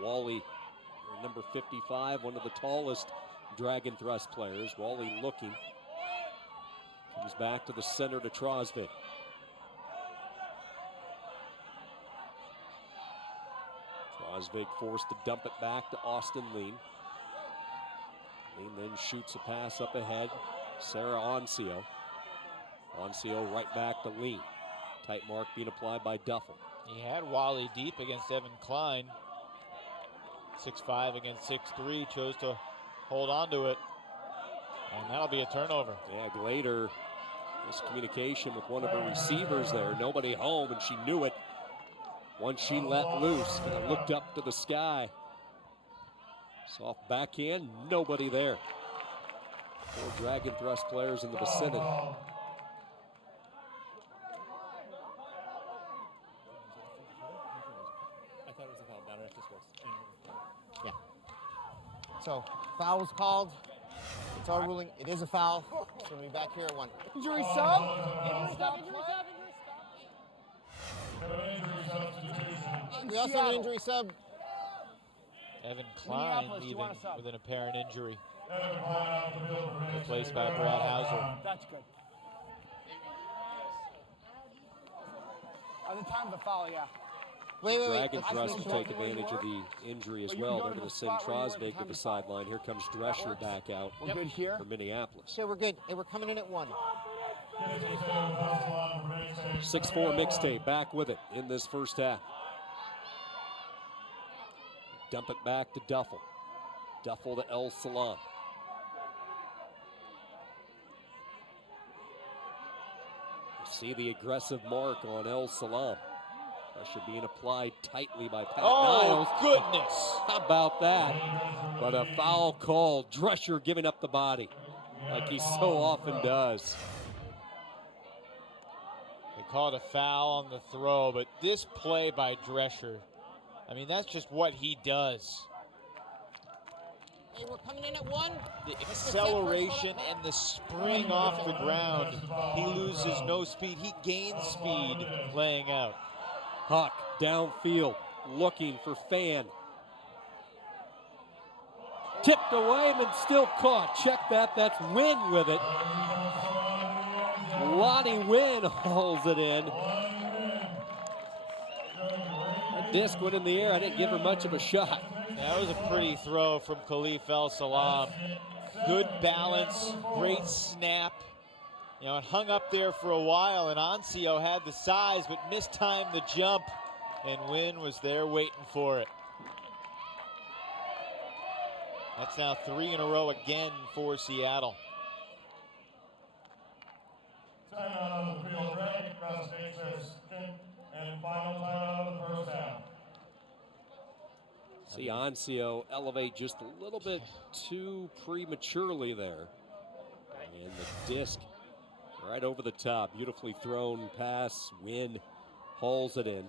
Wally, number 55, one of the tallest Drag'n Thrust players. Wally looking. Comes back to the center to Trosvig. Trosvig forced to dump it back to Austin Lean. Lean then shoots a pass up ahead. Sarah Oncio. Oncio right back to Lean. Tight mark being applied by Duffel. He had Wally deep against Evan Klein. 6'5" against 6'3", chose to hold on to it. And that'll be a turnover. Yeah, Glader, miscommunication with one of her receivers there. Nobody home, and she knew it. Once she let loose, and looked up to the sky. Soft backhand, nobody there. 4 Drag'n Thrust players in the vicinity. I thought it was a foul down after scores. Yeah. So, foul was called. It's our ruling. It is a foul. So we'll be back here at 1. Injury sub? We also have an injury sub. Evan Klein Minneapolis, you leaving want a sub? with an apparent injury. Replaced by Brad Hauser. That's good. At the time of the foul, yeah. Wait. Drag'n Thrust will take advantage of the injury as well. They're going to send Trosvig to the sideline. Here comes Drescher back out We're good here. for Minneapolis. So we're good. And we're coming in at 1. 6-4 Mixtape back with it in this first half. Dump it back to Duffel. Duffel to El Salam. You see the aggressive mark on El Salam. Pressure being applied tightly by Pat Niles. Oh, goodness. How about that? But a foul call. Drescher giving up the body like he so often does. They called a foul on the throw, but this play by Drescher, I mean, that's just what he does. Hey, we're coming in at 1. The acceleration and the spring off the ground. He loses no speed. He gains speed laying out. Huck downfield looking for Fan. Tipped away and still caught. Check that. That's Wynn with it. Lonnie Wynn holds it in. That disc went in the air. I didn't give her much of a shot. That was a pretty throw from Khalif El Salam. Good balance, great snap. You know, it hung up there for a while, and Ancio had the size but mistimed the jump, and Wynn was there waiting for it. That's now 3 in a row again for Seattle. Timeout on the field. Drag'n Thrust takes their second and final timeout of the first half. See Ancio elevate just a little bit too prematurely there. And the disc right over the top. Beautifully thrown pass. Wynn hauls it in.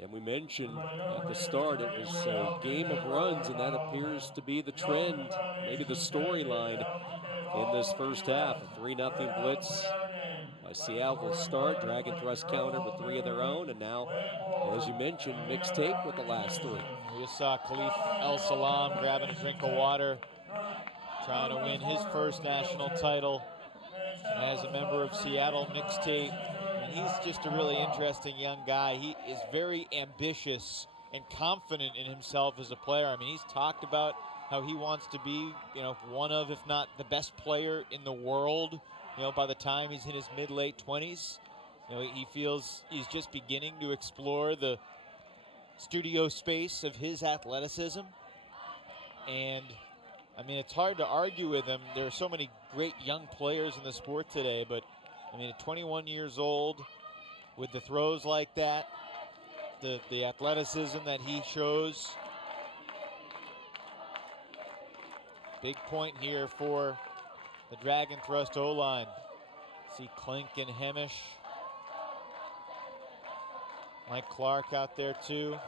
And we mentioned at the start it was a game of runs, and that appears to be the trend, maybe the storyline in this first half. A 3-0 blitz by Seattle to start. Drag'n Thrust countered with 3 of their own, and now, as you mentioned, Mixtape with the last 3. We just saw Khalif El Salam grabbing a drink of water, trying to win his first national title as a member of Seattle Mixtape. And he's just a really interesting young guy. He is very ambitious and confident in himself as a player. I mean, he's talked about how he wants to be, you know, one of, if not the best player in the world, you know, by the time he's in his mid-late 20s. You know, he feels he's just beginning to explore the studio space of his athleticism. And, I mean, it's hard to argue with him. There are so many great young players in the sport today, but, I mean, at 21 years old, with the throws like that, the athleticism that he shows, big point here for the Drag'n Thrust O-line. See Clink and Hemish. Mike Clark out there too.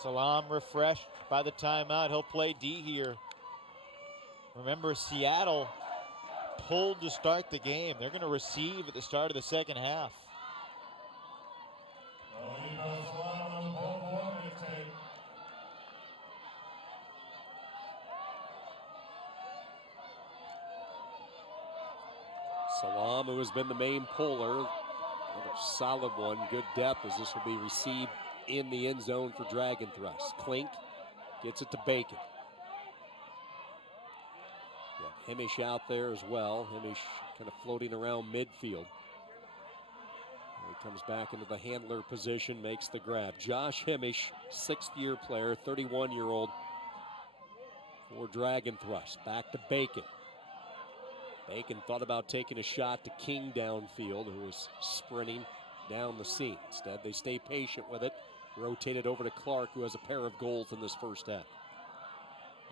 Salam refreshed by the timeout. He'll play D here. Remember, Seattle pulled to start the game. They're going to receive at the start of the second half. Salam, who has been the main puller, another solid one, good depth as this will be received in the end zone for Drag'n Thrust. Clink gets it to Bacon. Yeah, Hemish out there as well. Hemish kind of floating around midfield. He comes back into the handler position, makes the grab. Josh Hemish, 6th-year player, 31-year-old for Drag'n Thrust. Back to Bacon. Bacon thought about taking a shot to King downfield, who was sprinting down the seam. Instead, they stay patient with it. Rotate it over to Clark, who has a pair of goals in this first half.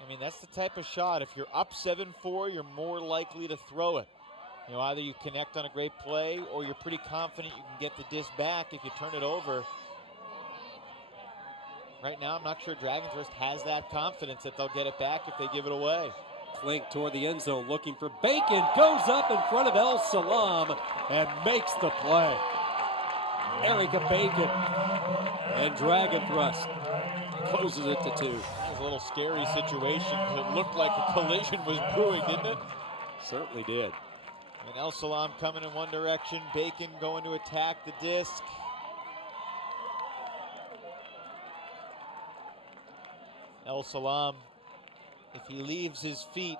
I mean, that's the type of shot. If you're up 7-4, you're more likely to throw it. You know, either you connect on a great play or you're pretty confident you can get the disc back if you turn it over. Right now, I'm not sure Drag'n Thrust has that confidence that they'll get it back if they give it away. Clink toward the end zone looking for Bacon. Goes up in front of El Salam and makes the play. Erica Bacon and Drag'n Thrust closes it to 2. That was a little scary situation because it looked like a collision was brewing, didn't it? Certainly did. And El Salam coming in one direction. Bacon going to attack the disc. El Salam, if he leaves his feet,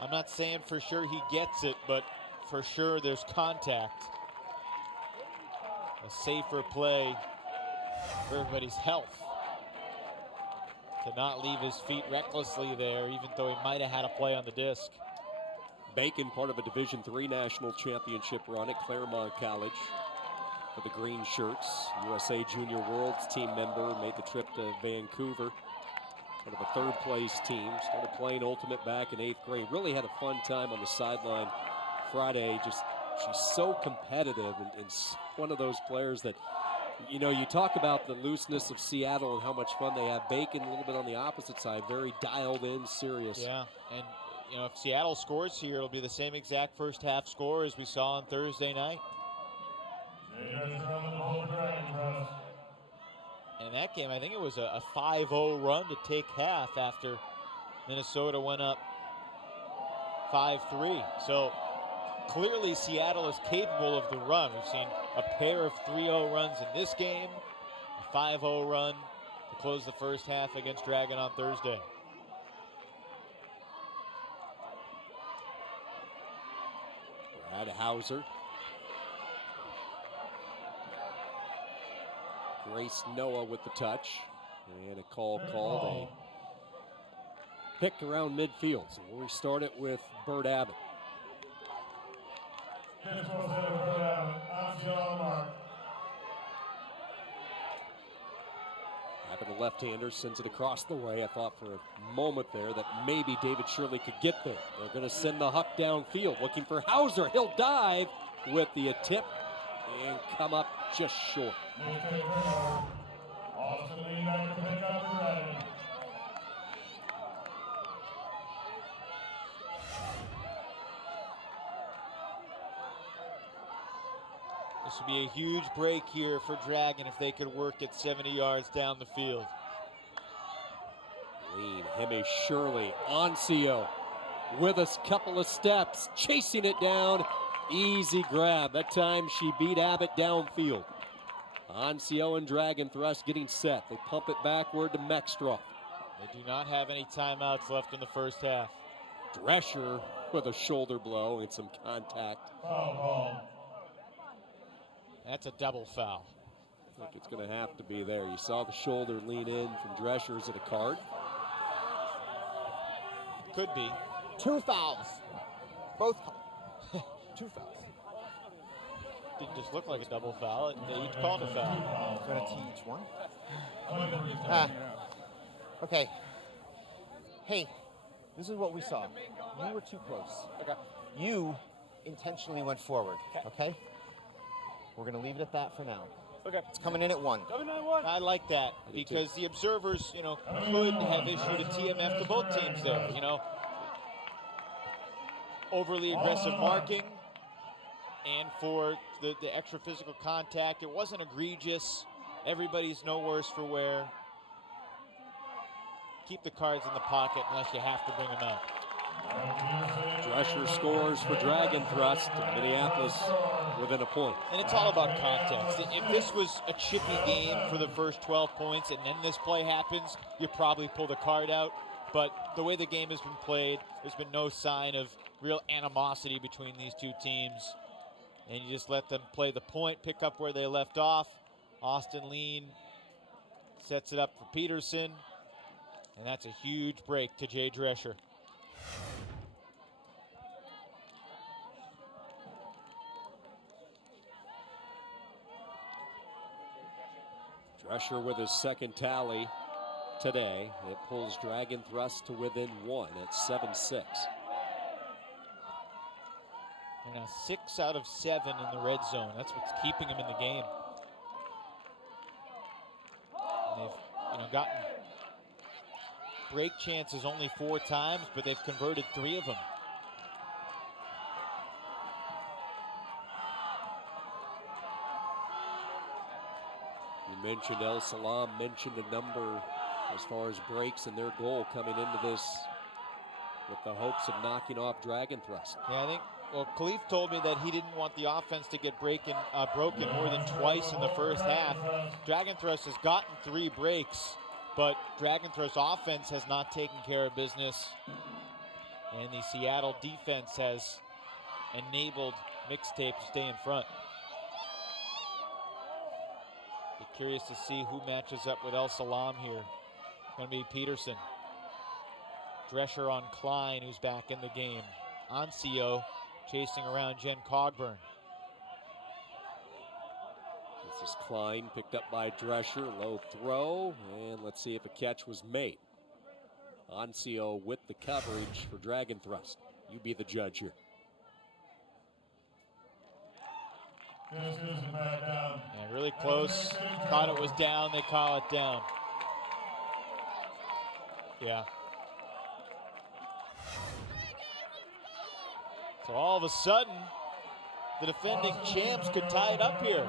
I'm not saying for sure he gets it, but for sure there's contact. A safer play for everybody's health to not leave his feet recklessly there, even though he might have had a play on the disc. Bacon, part of a Division III national championship run at Claremont College for the Green Shirts. USA Junior Worlds team member, made the trip to Vancouver. Part of a third-place team. Started playing Ultimate back in 8th grade. Really had a fun time on the sideline Friday. Just, she's so competitive and one of those players that, you know, you talk about the looseness of Seattle and how much fun they have. Bacon a little bit on the opposite side, very dialed in, serious. Yeah, and you know, if Seattle scores here, it'll be the same exact first half score as we saw on Thursday night. And in that game. I think it was a 5-0 run to take half after Minnesota went up 5-3. So clearly Seattle is capable of the run. We've seen a pair of 3-0 runs in this game, a 5-0 run to close the first half against Dragon on Thursday. Brad Hauser. Grace Noah with the touch. And a call called. A pick around midfield. So we'll restart it with Bert Abbott. Abbott, a left-hander, sends it across the way. I thought for a moment there that maybe David Shirley could get there. They're going to send the huck downfield, looking for Hauser. He'll dive with the attempt and come up just short. This would be a huge break here for Dragon if they could work it 70 yards down the field. Lean, Hemi Shirley, Ancio with a couple of steps, chasing it down. Easy grab. That time she beat Abbott downfield. Ancio and Drag'n Thrust getting set. They pump it backward to Mexstroff. They do not have any timeouts left in the first half. Drescher with a shoulder blow and some contact. That's a double foul. I think it's going to have to be there. You saw the shoulder lean in from Drescher. Is it a card? Could be. 2 fouls. Both 2 fouls. Didn't just look like a double foul. They each called a foul. Going to teach one. Okay. Hey, this is what we saw. You were too close. Okay. You intentionally went forward. Okay. We're going to leave it at that for now. Okay. It's coming in at 1. I like that because the observers, could have issued a TMF to both teams there. Overly aggressive marking, and for the extra physical contact, it wasn't egregious. Everybody's no worse for wear. Keep the cards in the pocket unless you have to bring them out. Drescher scores for Drag'n Thrust. Minneapolis within a point. And it's all about context. If this was a chippy game for the first 12 points and then this play happens, you probably pull the card out. But the way the game has been played, there's been no sign of real animosity between these two teams. And you just let them play the point, pick up where they left off. Austin Lean sets it up for Peterson. And that's a huge break to Jay Drescher. Drescher with his second tally today. It pulls Drag'n Thrust to within 1 at 7-6. They're now 6 out of 7 in the red zone. That's what's keeping them in the game. And they've gotten break chances only 4 times, but they've converted 3 of them. You mentioned El Salam, mentioned a number as far as breaks and their goal coming into this with the hopes of knocking off Drag'n Thrust. Yeah, I think, Khalif told me that he didn't want the offense to get broken more than twice in the first half. Drag'n Thrust has gotten 3 breaks, but Drag'n Thrust offense has not taken care of business. And the Seattle defense has enabled Mixtape to stay in front. Be curious to see who matches up with El Salam here. Going to be Peterson. Drescher on Klein, who's back in the game. Ancio chasing around Jen Cogburn. This is Klein, picked up by Drescher, low throw, and let's see if a catch was made. Ancio with the coverage for Drag'n Thrust. You be the judge here. Yeah, really close. Thought it was down, they call it down. Yeah. So all of a sudden, the defending champs could tie it up here.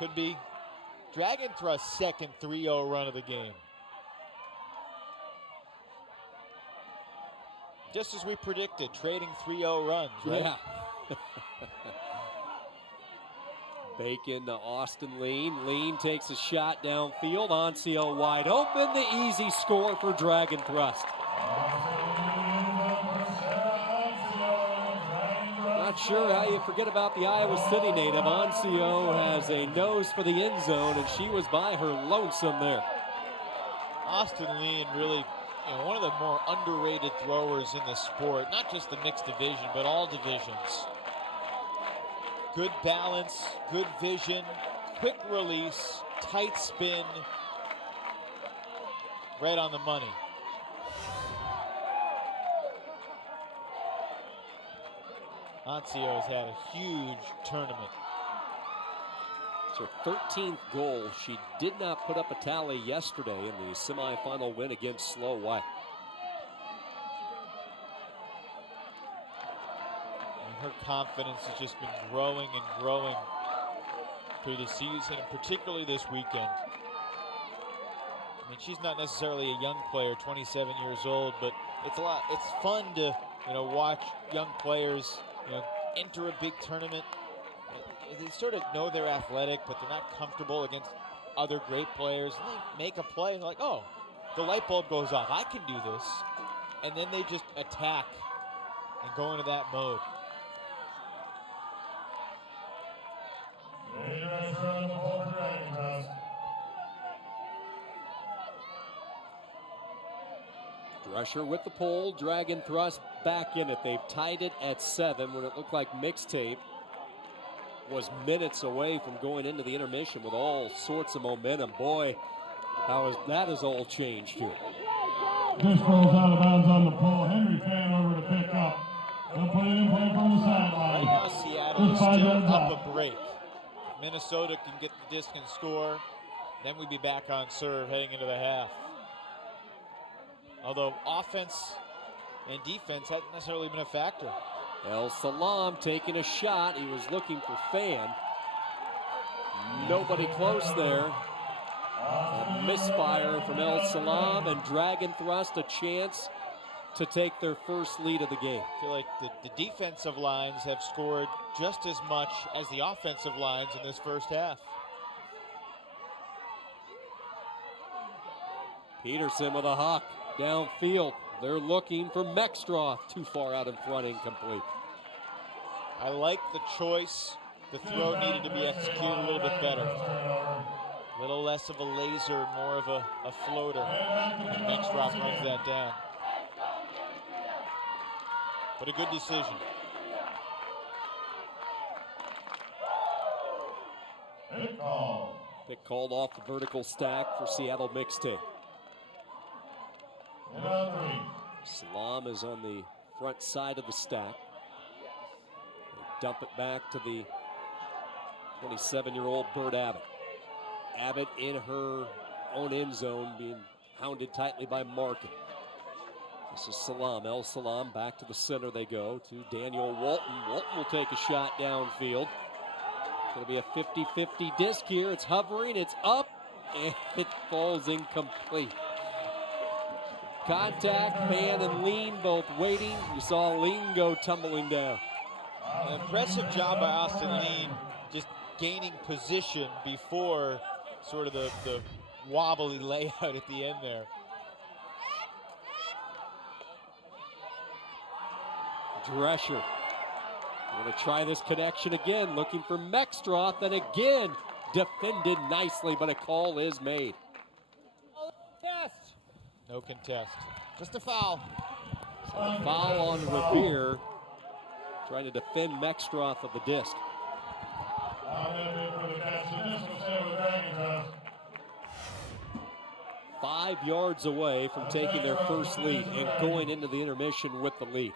Could be Drag'n Thrust's second 3-0 run of the game. Just as we predicted, trading 3-0 runs, right? Yeah. Bacon to Austin Lean. Lean takes a shot downfield. Ancio wide open. The easy score for Drag'n Thrust. Not sure how you forget about the Iowa City native. Ancio has a nose for the end zone, and she was by her lonesome there. Austin Lean really, one of the more underrated throwers in the sport, not just the mixed division, but all divisions. Good balance, good vision, quick release, tight spin, right on the money. Ancio has had a huge tournament. It's her 13th goal. She did not put up a tally yesterday in the semifinal win against Slow White. Her confidence has just been growing and growing through the season, and particularly this weekend. I mean, she's not necessarily a young player, 27 years old, but it's fun to, watch young players, enter a big tournament. They sort of know they're athletic, but they're not comfortable against other great players. And they make a play, and they're like, oh, the light bulb goes off. I can do this. And then they just attack and go into that mode. Drescher with the pole, Drag'n Thrust back in it. They've tied it at 7 when it looked like Mixtape was minutes away from going into the intermission with all sorts of momentum. Boy, that has all changed here. This ball's out of bounds on the pole. Henry Fan over to pick up. They'll put it in play from the sideline. Right now, Seattle is still up a break. If Minnesota can get the disc and score, then we'd be back on serve heading into the half. Although offense and defense hadn't necessarily been a factor. El Salam taking a shot. He was looking for Fan. Nobody close there. A misfire from El Salam, and Drag'n Thrust a chance to take their first lead of the game. I feel like the defensive lines have scored just as much as the offensive lines in this first half. Peterson with a hawk downfield. They're looking for Mextroth. Too far out in front, incomplete. I like the choice. The throw needed to be executed a little bit better. A little less of a laser, more of a floater. Mextroth runs that down. But a good decision. Pick called off the vertical stack for Seattle Mixtape. Salam is on the front side of the stack. They dump it back to the 27-year-old Bird Abbott. Abbott in her own end zone being hounded tightly by Markin. This is Salam. El Salam back to the center they go to Daniel Walton. Walton will take a shot downfield. It's going to be a 50-50 disc here. It's hovering, it's up, and it falls incomplete. Contact, Fan and Lean both waiting. You saw Lean go tumbling down. An impressive job by Austin Lean, just gaining position before sort of the wobbly layout at the end there. Drescher. Going to try this connection again, looking for Mextroth, and again defended nicely, but a call is made. No contest. Just a foul. So a foul on Revere, trying to defend Mextroth of the disc. 5 yards away from taking their first lead and going into the intermission with the lead.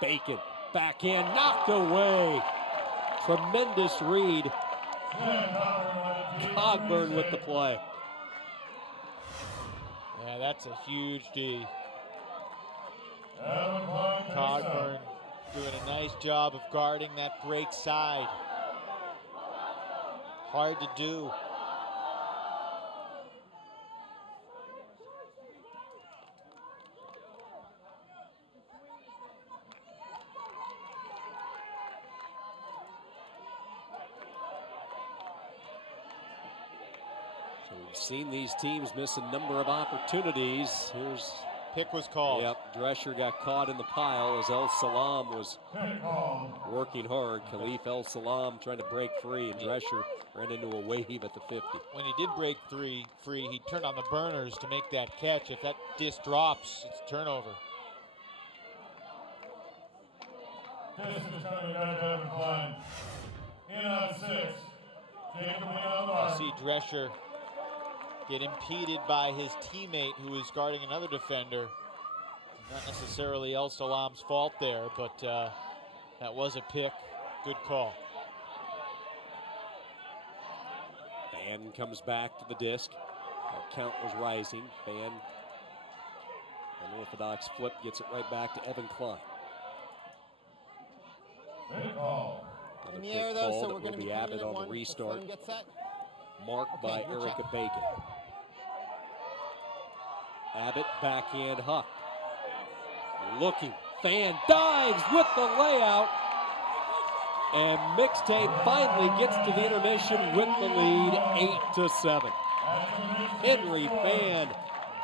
Bacon, backhand, knocked away. Tremendous read. Cogburn with the play. Yeah, that's a huge D. Cogburn doing a nice job of guarding that break side. hard to do. So we've seen these teams miss a number of opportunities. Here's Pick was called. Yep, Drescher got caught in the pile as El Salam was working hard. Khalif El Salam trying to break free, and Drescher ran into a wave at the 50. When he did break free, he turned on the burners to make that catch. If that disc drops, it's a turnover. This is coming back to the line. In on 6. Jacob on the I mark. see Drescher get impeded by his teammate who is guarding another defender. Not necessarily El Salam's fault there, but that was a pick. Good call. Fan comes back to the disc. That count was rising. Fan, unorthodox flip, gets it right back to Evan Klein. Big call. Another In the quick air, though, call so that we're going to will be be added on the Let's restart. let him get set. Marked by Okay, good Erica check. Bacon. Abbott backhand Huck. Looking. Fan dives with the layout. And Mixtape finally gets to the intermission with the lead, 8-7. Henry Fan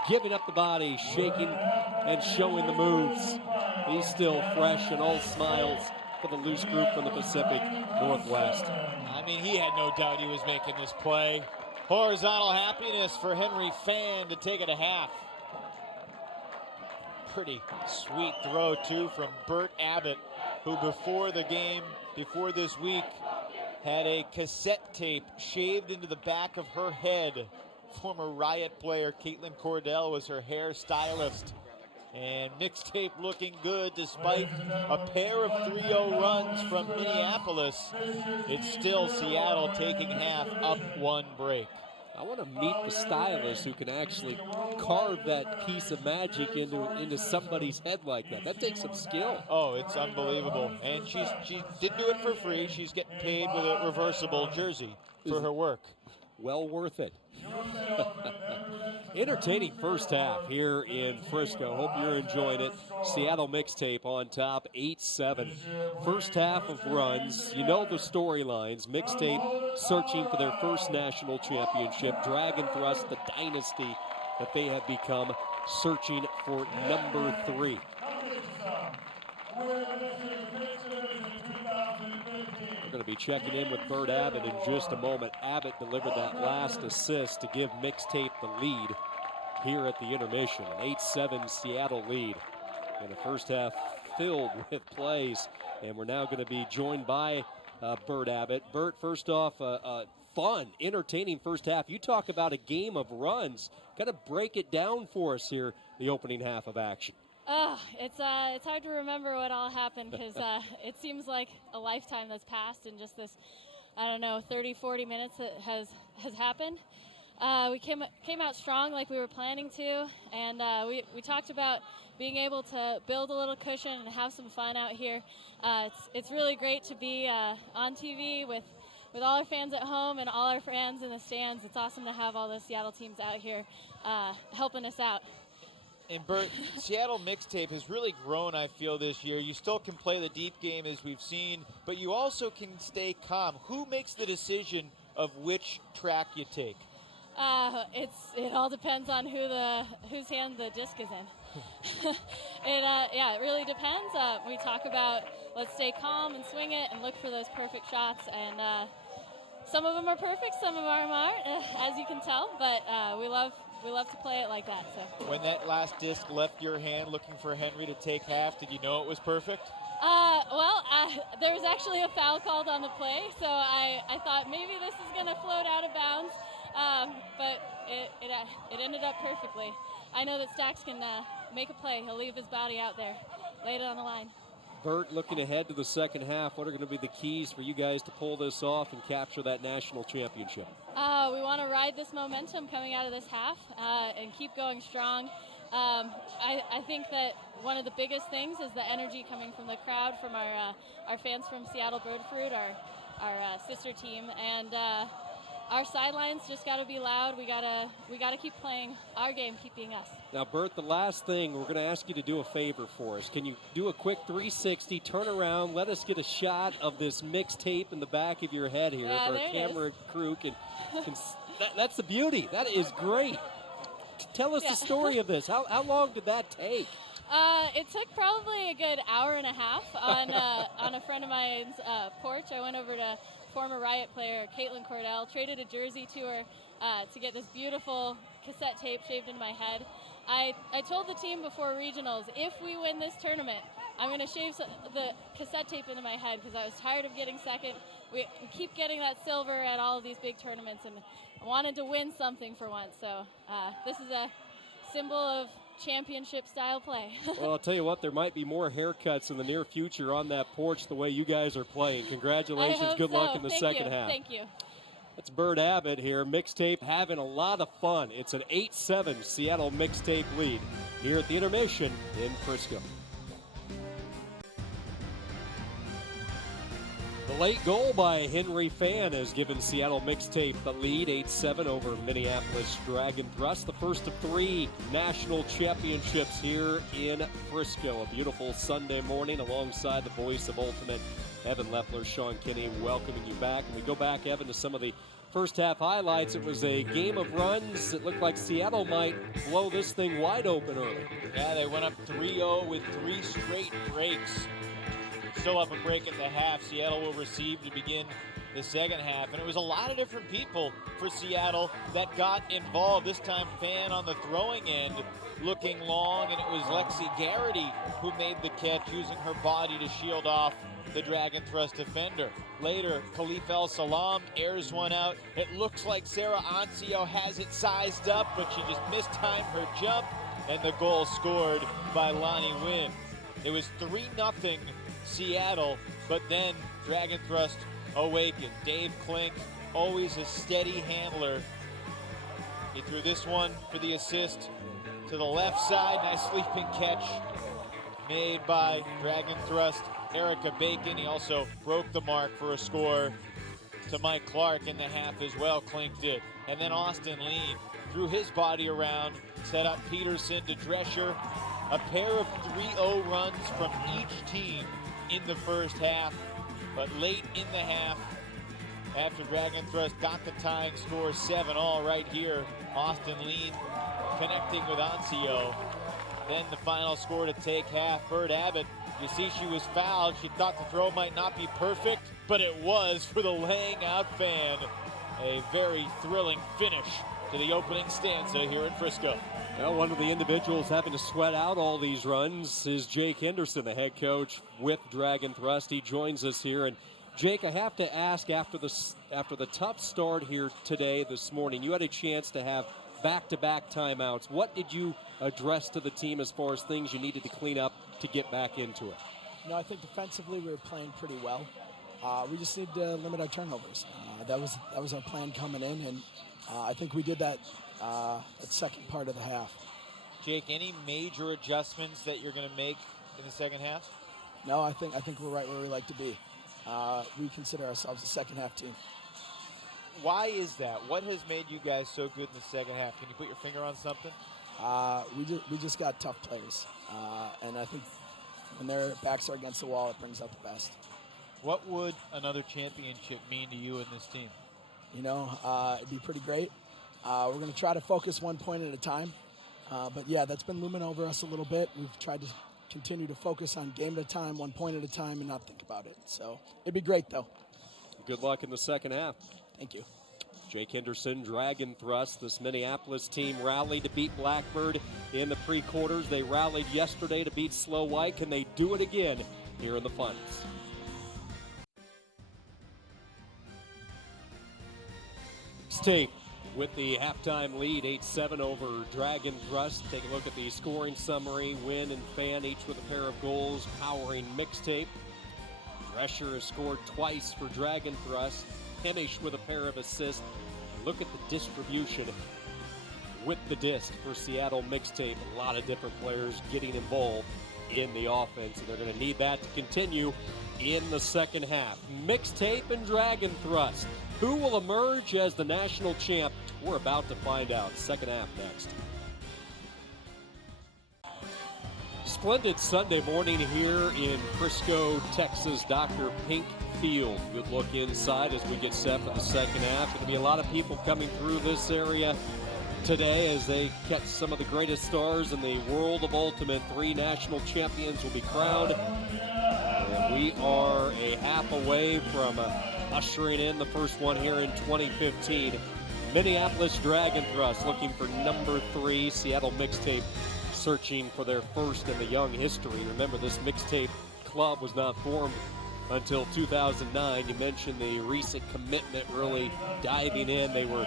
giving up the body, shaking and showing the moves. He's still fresh and all smiles for the loose group from the Pacific Northwest. I mean, he had no doubt he was making this play. Horizontal happiness for Henry Fan to take it a half. Pretty sweet throw, too, from Bert Abbott, who before the game, before this week, had a cassette tape shaved into the back of her head. Former Riot player Caitlin Cordell was her hairstylist. And Mixtape looking good despite a pair of 3-0 runs from Minneapolis. It's still Seattle taking half, up 1 break. I want to meet the stylist who can actually carve that piece of magic into somebody's head like that. That takes some skill. Oh, it's unbelievable. And she didn't do it for free. She's getting paid with a reversible jersey for her work. Well worth it. Entertaining first half here in Frisco. Hope you're enjoying it. Seattle Mixtape on top, 8-7. First half of runs. You know the storylines. Mixtape searching for their first national championship. Drag'n Thrust, the dynasty that they have become, searching for number 3. We're going to be checking in with Bert Abbott in just a moment. Abbott delivered that last assist to give Mixtape the lead here at the intermission. An 8-7 Seattle lead. And the first half filled with plays. And we're now going to be joined by Bert Abbott. Bert, first off, fun, entertaining first half. You talk about a game of runs. Kind of break it down for us here, the opening half of action. It's hard to remember what all happened because it seems like a lifetime that's passed in just this, 30, 40 minutes that has happened. We came out strong like we were planning to, and we talked about being able to build a little cushion and have some fun out here. It's really great to be on TV with all our fans at home and all our fans in the stands. It's awesome to have all the Seattle teams out here helping us out. And Bert, Seattle Mixtape has really grown, I feel, this year. You still can play the deep game as we've seen, but you also can stay calm. Who makes the decision of which track you take? It all depends on whose hand the disc is in. It really depends. We talk about let's stay calm and swing it and look for those perfect shots, and some of them are perfect, some of them aren't, as you can tell. But we love to play it like that. So when that last disc left your hand looking for Henry to take half, did you know it was perfect? There was actually a foul called on the play, so I thought maybe this is going to float out of bounds, but it ended up perfectly. I know that Stacks can make a play. He'll leave his body out there, lay it on the line. Bert, looking ahead to the second half, what are going to be the keys for you guys to pull this off and capture that national championship? We want to ride this momentum coming out of this half and keep going strong. I think that one of the biggest things is the energy coming from the crowd, from our fans from Seattle Birdfruit, our sister team, and our sidelines just got to be loud. We gotta keep playing our game, keep being us. Now, Bert, the last thing, we're going to ask you to do a favor for us. Can you do a quick 360, turn around, let us get a shot of this mixtape in the back of your head here. Yeah, If our there it camera crew can that's the beauty. That is great. Tell us the story of this. How long did that take? It took probably a good hour and a half on a friend of mine's porch. I went over to former Riot player Caitlin Cordell, traded a jersey to her to get this beautiful cassette tape shaved into my head. I told the team before regionals, if we win this tournament, I'm going to shave the cassette tape into my head because I was tired of getting second. We keep getting that silver at all of these big tournaments, and I wanted to win something for once. So this is a symbol of championship-style play. Well, I'll tell you what, there might be more haircuts in the near future on that porch the way you guys are playing. Congratulations. Good luck in the second half. Thank you. That's Bert Abbott here. Mixtape having a lot of fun. It's an 8-7 Seattle Mixtape lead here at the intermission in Frisco. The late goal by Henry Fan has given Seattle Mixtape the lead, 8-7 over Minneapolis Drag'n Thrust. The first of 3 national championships here in Frisco. A beautiful Sunday morning alongside the voice of Ultimate, Evan Lepler, Sean Kinney, welcoming you back. And we go back, Evan, to some of the first half highlights. It was a game of runs. It looked like Seattle might blow this thing wide open early. Yeah, they went up 3-0 with 3 straight breaks. Still up a break at the half. Seattle will receive to begin the second half. And it was a lot of different people for Seattle that got involved. This time, Fan on the throwing end looking long, and it was Lexi Garrity who made the catch using her body to shield off the Drag'n Thrust defender. Later, Khalif El Salam airs one out. It looks like Sarah Ancio has it sized up, but she just mistimed her jump, and the goal scored by Lonnie Wynn. It was 3-0 Seattle, but then Drag'n Thrust awakened. Dave Klink, always a steady handler. He threw this one for the assist to the left side. Nice sleeping catch made by Drag'n Thrust. Erica Bacon, he also broke the mark for a score to Mike Clark in the half as well, Klink did. And then Austin Lean threw his body around, set up Peterson to Drescher. A pair of 3-0 runs from each team in the first half, but late in the half, after Drag'n Thrust got the tying score 7-all right here, Austin Lean connecting with Ancio. Then the final score to take half, Bert Abbott. You see she was fouled. She thought the throw might not be perfect, but it was for the laying out Fan. A very thrilling finish to the opening stanza here in Frisco. Well, one of the individuals having to sweat out all these runs is Jake Henderson, the head coach with Drag'n Thrust. He joins us here. And Jake, I have to ask, after the tough start here today, this morning, you had a chance to have back-to-back timeouts. What did you address to the team as far as things you needed to clean up to get back into it? I think defensively we were playing pretty well. We just need to limit our turnovers. That was our plan coming in, and I think we did that at second part of the half. Jake, any major adjustments that you're going to make in the second half? No, I think we're right where we like to be. We consider ourselves a second half team. Why is that? What has made you guys so good in the second half? Can you put your finger on something? We just got tough players, and I think when their backs are against the wall, it brings out the best. What would another championship mean to you and this team? It'd be pretty great. We're going to try to focus 1 point at a time. But yeah, that's been looming over us a little bit. We've tried to continue to focus on game at a time, 1 point at a time, and not think about it. So it'd be great, though. Good luck in the second half. Thank you. Jake Henderson, Drag'n Thrust. This Minneapolis team rallied to beat Blackbird in the pre-quarters. They rallied yesterday to beat Slow White. Can they do it again here in the finals? Mixtape with the halftime lead, 8-7 over Drag'n Thrust. Take a look at the scoring summary. Wynn and Fan each with a pair of goals, powering Mixtape. Drescher has scored twice for Drag'n Thrust. Hemish with a pair of assists. Look at the distribution with the disc for Seattle Mixtape. A lot of different players getting involved in the offense, and they're going to need that to continue in the second half. Mixtape and Drag'n Thrust Who will emerge as the national champ? We're about to find out. Second half next. Splendid Sunday morning here in Frisco, Texas, Dr. Pink Field. Good look inside as we get set for the second half. Going to be a lot of people coming through this area today as they catch some of the greatest stars in the world of Ultimate. 3 national champions will be crowned. And we are a half away from ushering in the first one here in 2015. Minneapolis Drag'n Thrust looking for number 3. Seattle Mixtape searching for their first in the young history. Remember, this mixtape club was not formed until 2009. You mentioned the recent commitment really diving in. They were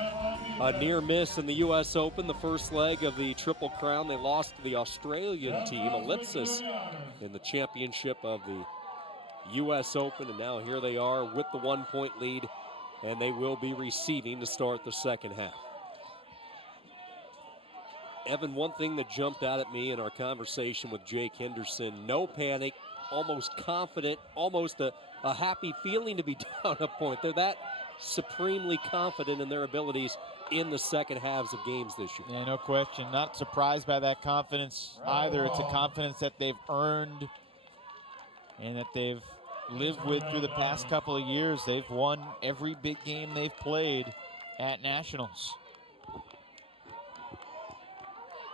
a near miss in the U.S. Open, the first leg of the Triple Crown. They lost to the Australian team, Ellipsis, in the championship of the U.S. Open, and now here they are with the 1-point lead, and they will be receiving to start the second half. Evan, one thing that jumped out at me in our conversation with Jake Henderson, no panic, almost confident, almost a happy feeling to be down a point. They're that supremely confident in their abilities in the second halves of games this year. Yeah, no question. Not surprised by that confidence either. It's a confidence that they've earned and that they've lived with through the past couple of years. They've won every big game they've played at Nationals.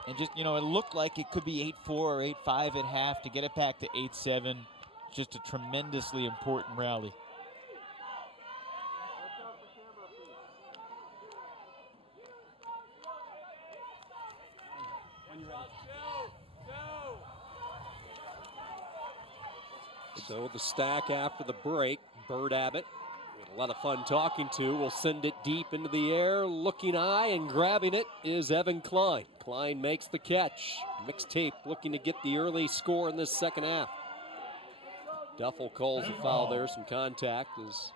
And just, you know, it looked like it could be 8-4 or 8-5 at half. To get it back to 8-7, just a tremendously important rally. So the stack after the break, Bird Abbott, we had a lot of fun talking to, will send it deep into the air. Looking high and grabbing it is Evan Klein. Klein makes the catch. Mixtape looking to get the early score in this second half. Duffel calls a foul there. Some contact is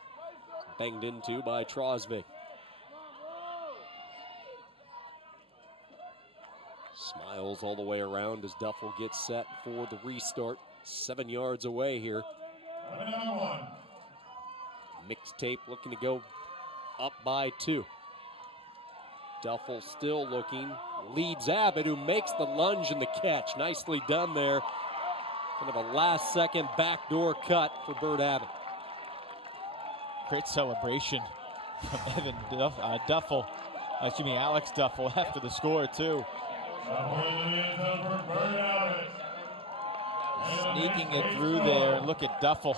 banged into by Trosvik. Smiles all the way around as Duffel gets set for the restart. 7 yards away here. Mixtape looking to go up by 2. Duffel still looking, leads Abbott, who makes the lunge and the catch. Nicely done there. Kind of a last-second backdoor cut for Bird Abbott. Great celebration from Alex Duffel after the score, too. Sneaking it through there. Look at Duffel.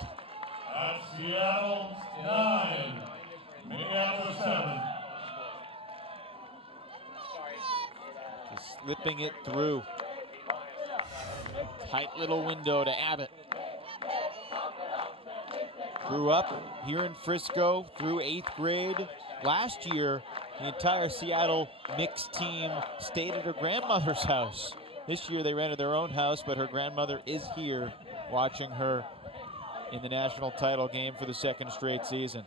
At Seattle 9, Minneapolis 7. Just slipping it through. Tight little window to Abbott. Grew up here in Frisco through 8th grade. Last year, the entire Seattle mixed team stayed at her grandmother's house. This year they rented their own house, but her grandmother is here watching her in the national title game for the 2nd straight season.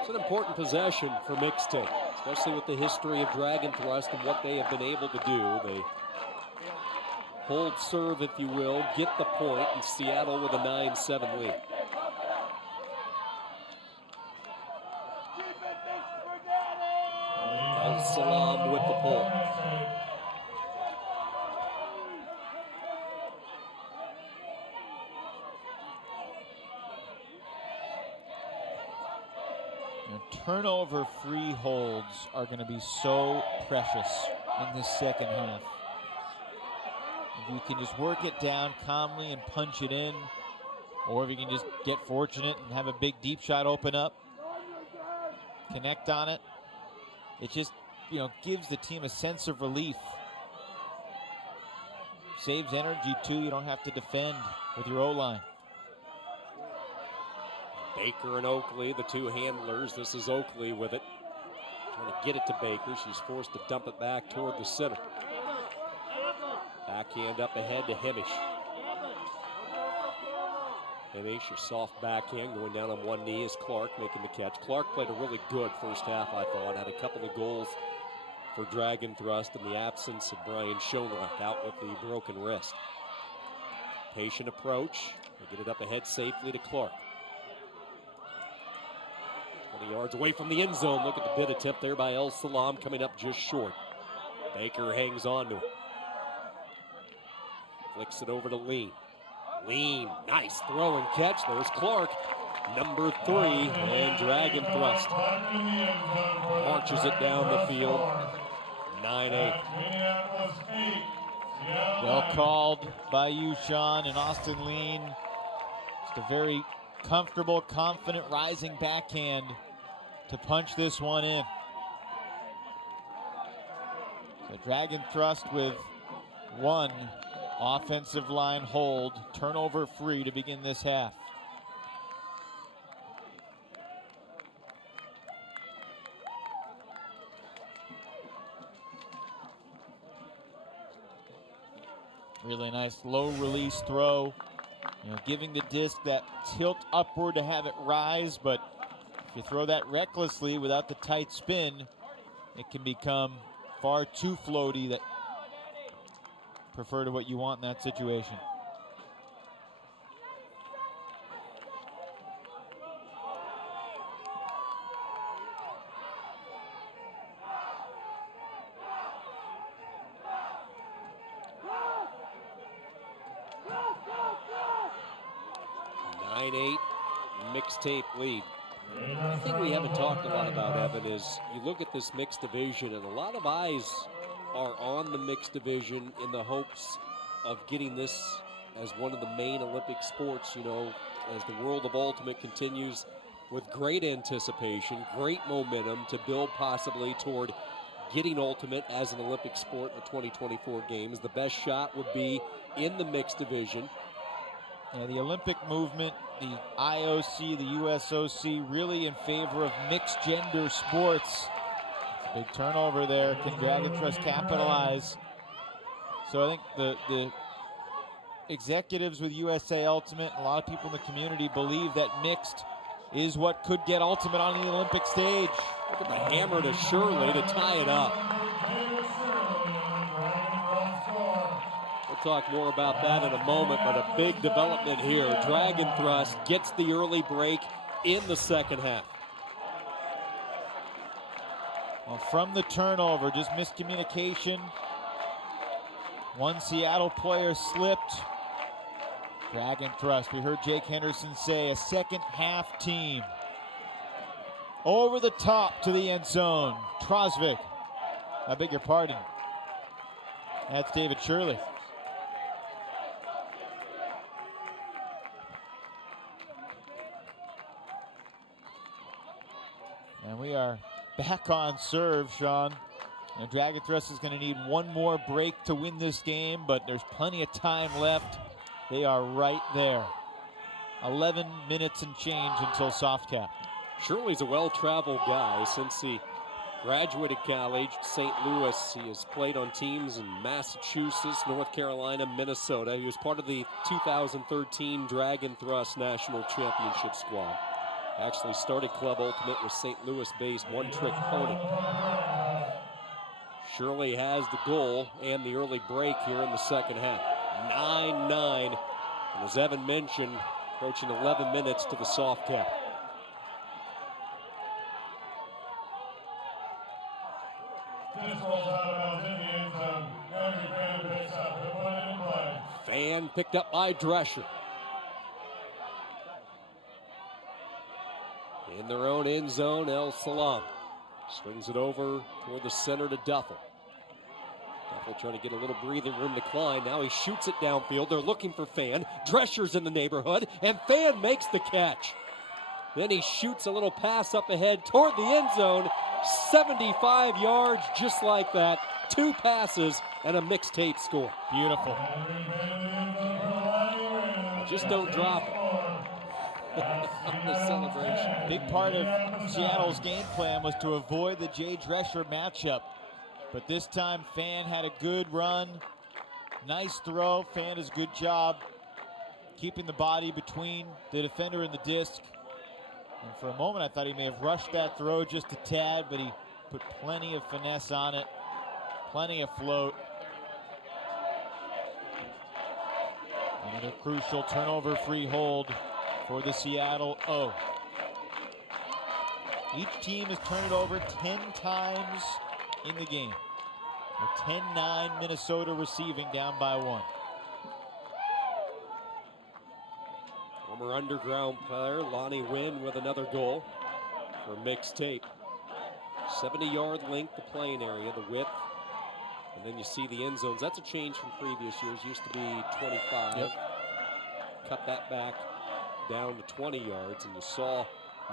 It's an important possession for Mixtape, especially with the history of Drag'n Thrust and what they have been able to do. They hold serve, if you will, get the point, and Seattle with a 9-7 lead. Salam with the pull. Turnover-free holds are going to be so precious in this second half. If you can just work it down calmly and punch it in, or if you can just get fortunate and have a big deep shot open up, connect on it, it just, you know, gives the team a sense of relief. Saves energy, too. You don't have to defend with your O-line. Baker and Oakley, the two handlers. This is Oakley with it. Trying to get it to Baker. She's forced to dump it back toward the center. Backhand up ahead to Hemish. Hemish, a soft backhand going down on one knee is Clark making the catch. Clark played a really good first half, I thought. Had a couple of goals for Drag'n Thrust in the absence of Brian Schoenreich out with the broken wrist. Patient approach. They get it up ahead safely to Clark. 20 yards away from the end zone. Look at the bid attempt there by El Salam, coming up just short. Baker hangs on to it. Flicks it over to Lean. Lean, nice throw and catch. There's Clark, number 3, and Drag'n Thrust marches it down the field. 9-8. Well called by you, Sean, and Austin Lean. Just a very comfortable, confident rising backhand to punch this one in. So Drag'n Thrust with 1 offensive line hold, turnover free to begin this half. Really nice low release throw, giving the disc that tilt upward to have it rise, but if you throw that recklessly without the tight spin, it can become far too floaty. That prefer to what you want in that situation. Mixtape lead. The thing we haven't talked a lot about, Evan, is you look at this mixed division and a lot of eyes are on the mixed division in the hopes of getting this as one of the main Olympic sports, as the world of Ultimate continues with great anticipation, great momentum to build possibly toward getting Ultimate as an Olympic sport in the 2024 games. The best shot would be in the mixed division. Yeah, the Olympic movement, the IOC, the USOC, really in favor of mixed gender sports. Big turnover there. Can Drag'n Thrust capitalize? So I think the executives with USA Ultimate, a lot of people in the community believe that mixed is what could get Ultimate on the Olympic stage. Look at the hammer to Shirley to tie it up. We'll talk more about that in a moment, but a big development here. Drag'n Thrust gets the early break in the second half. Well, from the turnover, just miscommunication. One Seattle player slipped. Drag'n Thrust, we heard Jake Henderson say, a second half team. Over the top to the end zone. Trosvik, I beg your pardon. That's David Shirley. And we are back on serve, Sean. And Drag'n Thrust is going to need one more break to win this game, but there's plenty of time left. They are right there. 11 minutes and change until soft cap. Shirley's a well-traveled guy. Since he graduated college, St. Louis, he has played on teams in Massachusetts, North Carolina, Minnesota. He was part of the 2013 Drag'n Thrust National Championship squad. Actually started Club Ultimate with St. Louis-based One Trick Pony. Shirley has the goal and the early break here in the second half. 9-9, and as Evan mentioned, approaching 11 minutes to the soft cap. Fan picked up by Drescher. In their own end zone, El Salam swings it over toward the center to Duffel. Duffel trying to get a little breathing room to climb. Now he shoots it downfield. They're looking for Fan. Drescher's in the neighborhood, and Fan makes the catch. Then he shoots a little pass up ahead toward the end zone. 75 yards, just like that. 2 passes and a mixtape score. Beautiful. Just don't drop it. The celebration. Big part of Seattle's game plan was to avoid the Jay Drescher matchup. But this time, Fan had a good run. Nice throw. Fan does a good job keeping the body between the defender and the disc. And for a moment, I thought he may have rushed that throw just a tad, but he put plenty of finesse on it, plenty of float. And Another crucial turnover-free hold for the Seattle O. Each team has turned it over 10 times in the game. 10-9 Minnesota receiving, down by 1. Former Underground player Lonnie Wynn with another goal for Mixtape. 70-yard length, the playing area, the width. And then you see the end zones. That's a change from previous years. Used to be 25. Yep. Cut that back down to 20 yards. And you saw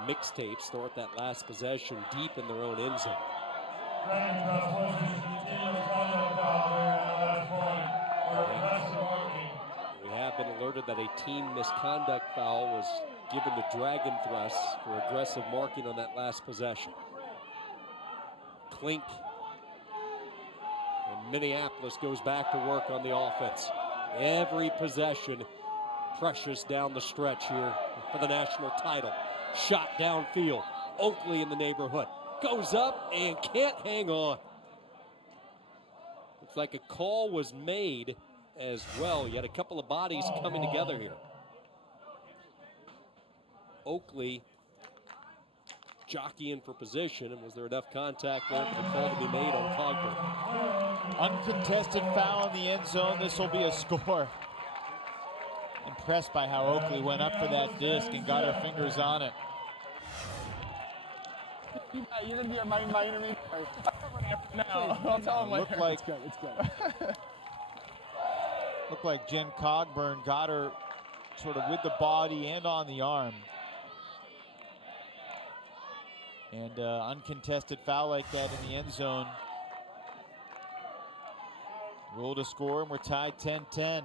Mixtape start that last possession deep in their own end zone. Drag'n Thrust was team misconduct foul during that last point for aggressive marking. We have been alerted that a team misconduct foul was given to Drag'n Thrust for aggressive marking on that last possession. Clink. And Minneapolis goes back to work on the offense. Every possession precious down the stretch here for the national title. Shot downfield. Oakley in the neighborhood. Goes up and can't hang on. Looks like a call was made as well. You had a couple of bodies coming together here. Oakley jockeying for position, and was there enough contact there for the call to be made on Cogburn? Uncontested foul in the end zone. This will be a score. Impressed by how Oakley went up for that disc and got her fingers on it. I'll tell him Looked like Jen Cogburn got her sort of with the body and on the arm. And uncontested foul like that in the end zone. Rule to score, and we're tied 10-10.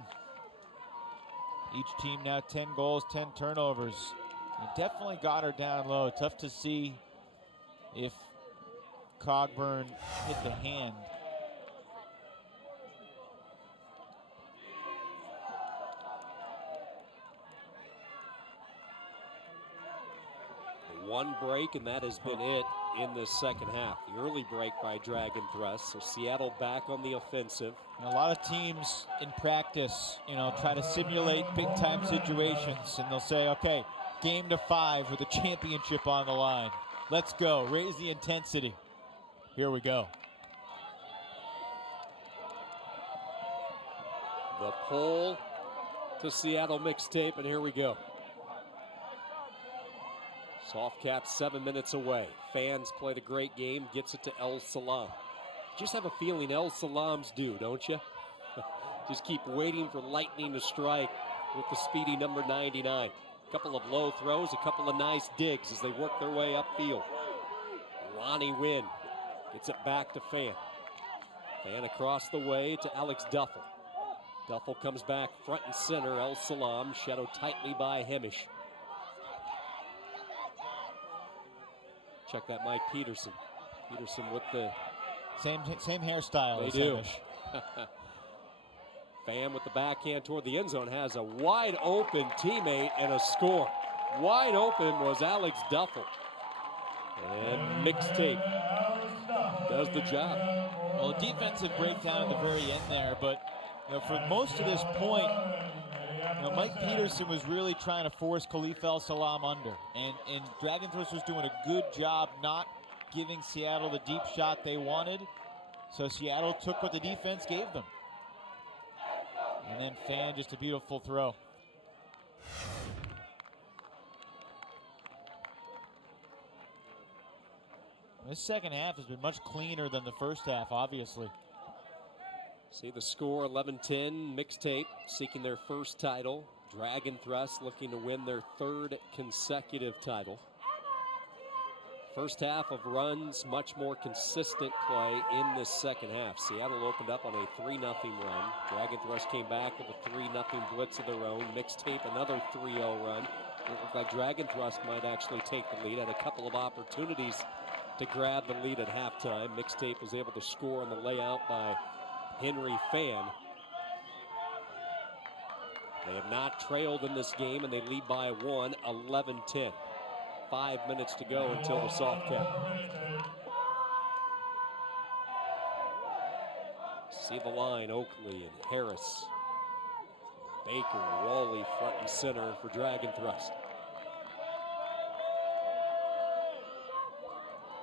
Each team now 10 goals, 10 turnovers. He definitely got her down low. Tough to see if Cogburn hit the hand. One break, and that has been it in this second half. The early break by Drag'n Thrust, so Seattle back on the offensive. And a lot of teams in practice, try to simulate big-time situations, and they'll say, okay, game to 5 with a championship on the line. Let's go, raise the intensity. Here we go. The pull to Seattle Mixtape, and here we go. Soft cap 7 minutes away. Fans played a great game, gets it to El Salam. Just have a feeling El Salam's due, don't you? Just keep waiting for lightning to strike with the speedy number 99. A couple of low throws, a couple of nice digs as they work their way upfield. Lonnie Wynn gets it back to Fan. Fan across the way to Alex Duffel. Duffel comes back front and center. El Salam shadowed tightly by Hemish. Check that Mike Peterson. Peterson with the same hairstyle. They as do. Hemish. Fan with the backhand toward the end zone has a wide open teammate and a score. Wide open was Alex Duffel. And Mixtape does the job. Well, a defensive breakdown at the very end there, but for most of this point, Mike Peterson was really trying to force Khalif El Salam under, and Drag'n Thrust was doing a good job not giving Seattle the deep shot they wanted, so Seattle took what the defense gave them. And then Fan, just a beautiful throw. This second half has been much cleaner than the first half, obviously. See the score, 11-10. Mixtape seeking their first title. Drag'n Thrust looking to win their third consecutive title. First half of runs, much more consistent play in this second half. Seattle opened up on a 3-0 run. Drag'n Thrust came back with a 3-0 blitz of their own. Mixtape another 3-0 run. It looked like Drag'n Thrust might actually take the lead. Had a couple of opportunities to grab the lead at halftime. Mixtape was able to score on the layout by Henry Fan. They have not trailed in this game, and they lead by 1, 11-10. 5 minutes to go until the soft cap. See the line, Oakley and Harris. Baker, Wally front and center for Drag'n Thrust.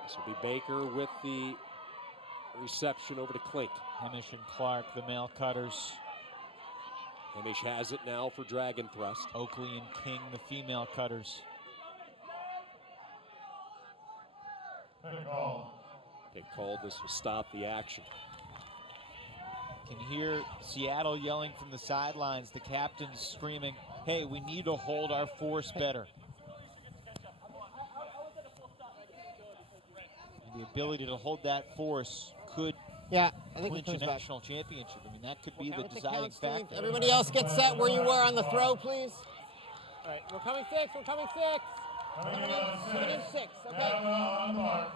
This will be Baker with the reception over to Klink. Hemish and Clark, the male cutters. Hemish has it now for Drag'n Thrust. Oakley and King, the female cutters. Pick called. This will stop the action. Can hear Seattle yelling from the sidelines. The captain's screaming, hey, we need to hold our force better. And the ability to hold that force could I think clinch a national championship. I mean, that could be the deciding factor. Everybody else get set where you were on the throw, please. All right, we're coming 6. We're coming 6. Coming in 6. Okay.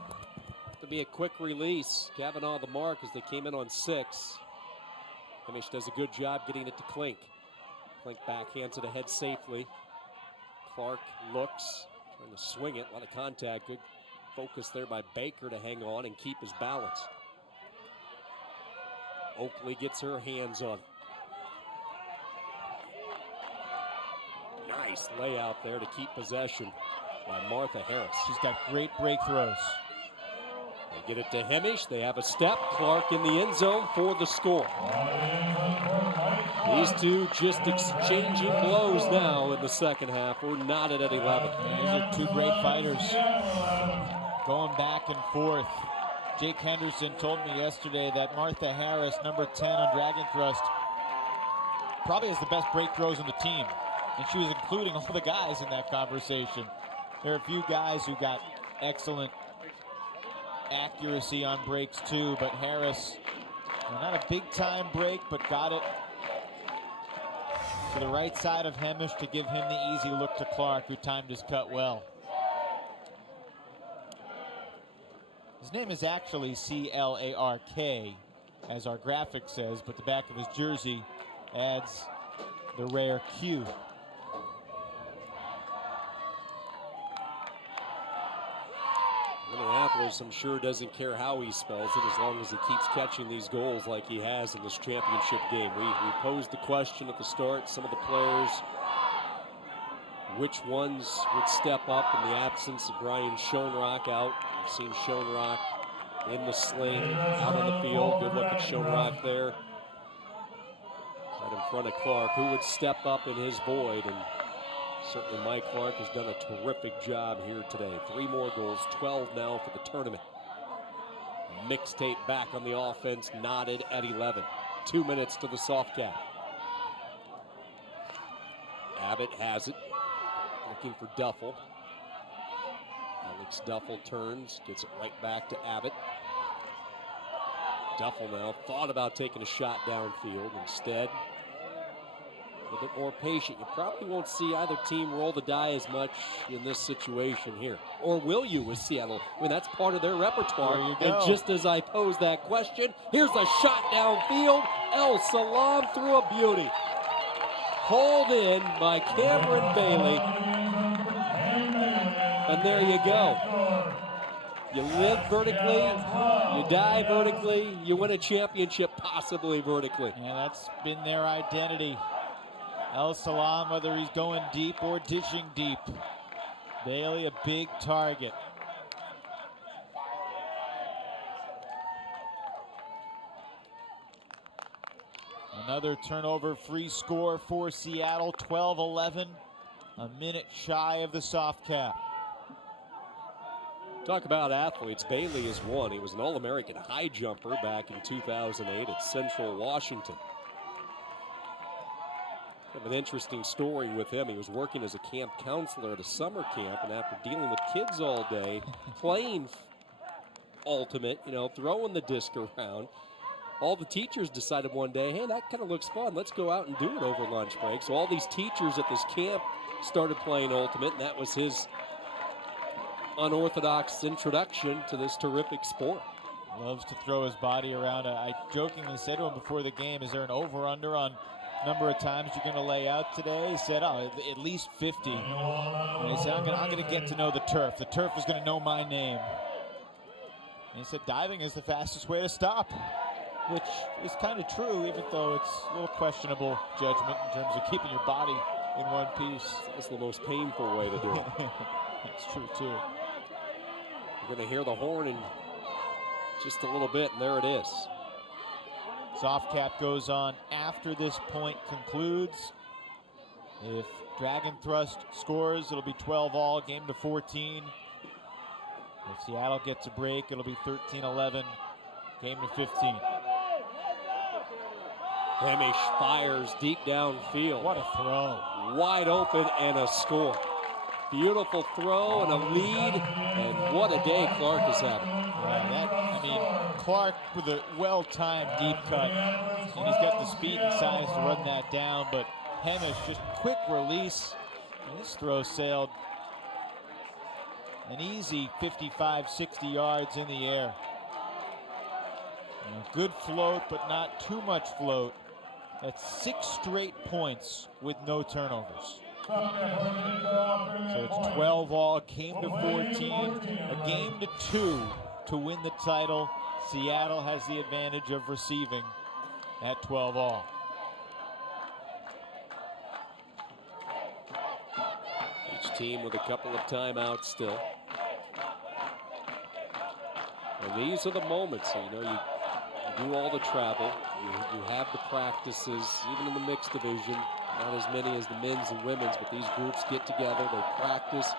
To be a quick release. Kavanaugh the mark as they came in on 6. Hemish does a good job getting it to Klink. Klink backhands it ahead safely. Clark looks, trying to swing it. A lot of contact. Good focus there by Baker to hang on and keep his balance. Oakley gets her hands on. Nice layout there to keep possession by Martha Harris. She's got great break throws. They get it to Hemish. They have a step. Clark in the end zone for the score. These two just exchanging blows now in the second half. We're knotted at 11. These are two great fighters going back and forth. Jake Henderson told me yesterday that Martha Harris, number 10 on Drag'n Thrust, probably has the best break throws on the team. And she was including all the guys in that conversation. There are a few guys who got excellent accuracy on breaks too, but Harris, not a big time break, but got it to the right side of Hemish to give him the easy look to Clark, who timed his cut well. His name is actually C-L-A-R-K, as our graphic says, but the back of his jersey adds the rare Q. Minneapolis, I'm sure, doesn't care how he spells it as long as he keeps catching these goals like he has in this championship game. We posed the question at the start, some of the players, which ones would step up in the absence of Brian Schoenrock out. We've seen Schoenrock in the sling, out on the field. Good look at Schoenrock there. Right in front of Clark, who would step up in his void, and certainly Mike Clark has done a terrific job here today. 3 more goals, 12 now for the tournament. Mixtape back on the offense, knotted at 11. 2 minutes to the soft cap. Abbott has it, looking for Duffel. Alex Duffel turns, gets it right back to Abbott. Duffel now thought about taking a shot downfield. Instead, a little bit more patient. You probably won't see either team roll the die as much in this situation here. Or will you with Seattle? I mean, that's part of their repertoire. There you go. And just as I pose that question, here's a shot downfield. El Salam through a beauty. Hauled in by Cameron Bailey. And there you go. You live vertically, you die vertically, you win a championship possibly vertically. Yeah, that's been their identity. El Salam, whether he's going deep or dishing deep. Bailey, a big target. Another turnover free score for Seattle, 12-11, a minute shy of the soft cap. Talk about athletes. Bailey is one. He was an All-American high jumper back in 2008 at Central Washington. Kind of an interesting story with him. He was working as a camp counselor at a summer camp, and after dealing with kids all day, playing ultimate, throwing the disc around, all the teachers decided one day, hey, that kind of looks fun. Let's go out and do it over lunch break. So all these teachers at this camp started playing ultimate, and that was his unorthodox introduction to this terrific sport. Loves to throw his body around. I jokingly said to him before the game, is there an over-under on number of times you're going to lay out today? He said, at least 50. And he said, I'm going to get to know the turf. The turf is going to know my name. And he said, diving is the fastest way to stop. which is kind of true, even though it's a little questionable judgment in terms of keeping your body in one piece. That's the most painful way to do it. That's true, too. You're going to hear the horn in just a little bit, and there it is. Soft cap goes on after this point concludes. If Drag'n Thrust scores, it'll be 12 all, game to 14. If Seattle gets a break, it'll be 13-11, game to 15. Hemish fires deep downfield. What a throw. Wide open and a score. Beautiful throw and a lead, and what a day Clark is having. Yeah, Clark with a well-timed deep cut, and he's got the speed and size to run that down, but Hemish just quick release, and this throw sailed an easy 55, 60 yards in the air. Good float, but not too much float. That's 6 straight points with no turnovers. So it's 12 all, game to 14, a game to 2 to win the title. Seattle has the advantage of receiving at 12 all. Each team with a couple of timeouts still. And these are the moments, you do all the travel, you have the practices, even in the mixed division. Not as many as the men's and women's, but these groups get together, they practice.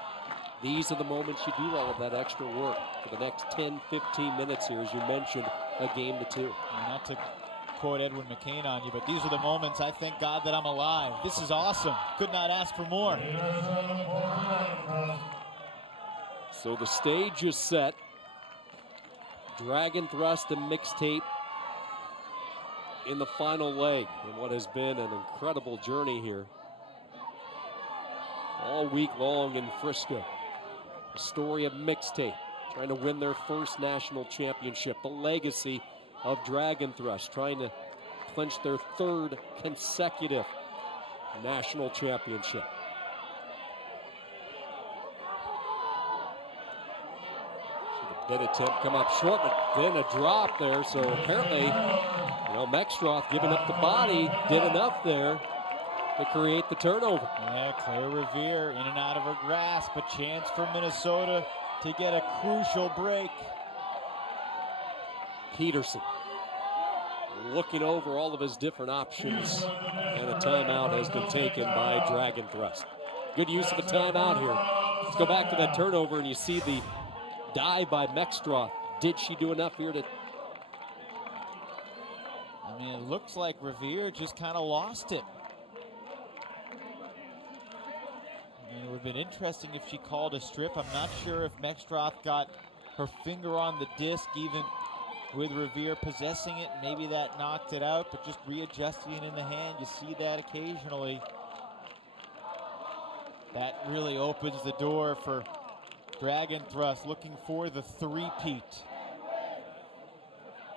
These are the moments you do all of that extra work for the next 10, 15 minutes here, as you mentioned, a game to 2. Not to quote Edwin McCain on you, but these are the moments I thank God that I'm alive. This is awesome. Could not ask for more. So the stage is set. Drag'n Thrust and Mixtape in the final leg in what has been an incredible journey here all week long in Frisco. The story of Mixtape trying to win their first national championship. The legacy of Drag'n Thrust trying to clinch their 3rd consecutive national championship. Bid attempt come up short, but then a drop there. So apparently, Mexstroth giving up the body did enough there to create the turnover. Yeah, Claire Revere in and out of her grasp. A chance for Minnesota to get a crucial break. Peterson looking over all of his different options, and a timeout has been taken by Drag'n Thrust. Good use of a timeout here. Let's go back to that turnover, and you see the dive by Mexstroth. Did she do enough here to... It looks like Revere just kind of lost it. It would have been interesting if she called a strip. I'm not sure if Mexstroth got her finger on the disc, even with Revere possessing it. Maybe that knocked it out, but just readjusting it in the hand, you see that occasionally. That really opens the door for Drag'n Thrust, looking for the three-peat.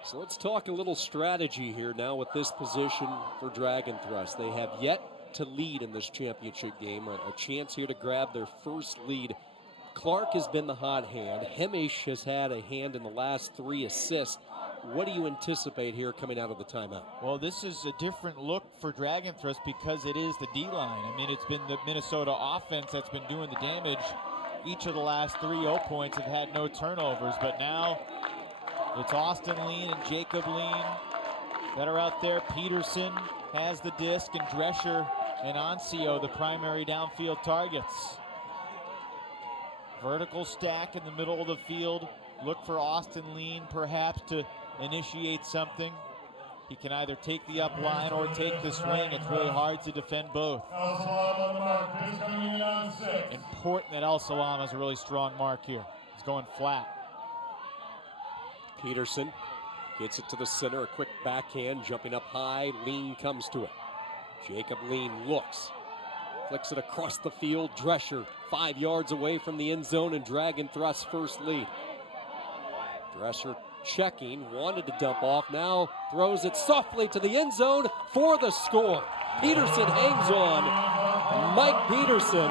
So let's talk a little strategy here now with this position for Drag'n Thrust. They have yet to lead in this championship game, a chance here to grab their first lead. Clark has been the hot hand. Hemish has had a hand in the last 3 assists. What do you anticipate here coming out of the timeout? Well, this is a different look for Drag'n Thrust because it is the D-line. It's been the Minnesota offense that's been doing the damage. Each of the last 3 0 points have had no turnovers, but now it's Austin Lean and Jacob Lean that are out there. Peterson has the disc, and Drescher and Ancio the primary downfield targets. Vertical stack in the middle of the field. Look for Austin Lean perhaps to initiate something. He can either take the up line or take the swing. It's really hard to defend both. Important that El Salam has a really strong mark here. He's going flat. Peterson gets it to the center, a quick backhand, jumping up high. Lean comes to it. Jacob Lean looks, flicks it across the field. Drescher 5 yards away from the end zone, and Drag'n Thrust's first lead. Drescher checking, wanted to dump off, now throws it softly to the end zone for the score. Peterson hangs on. Mike Peterson,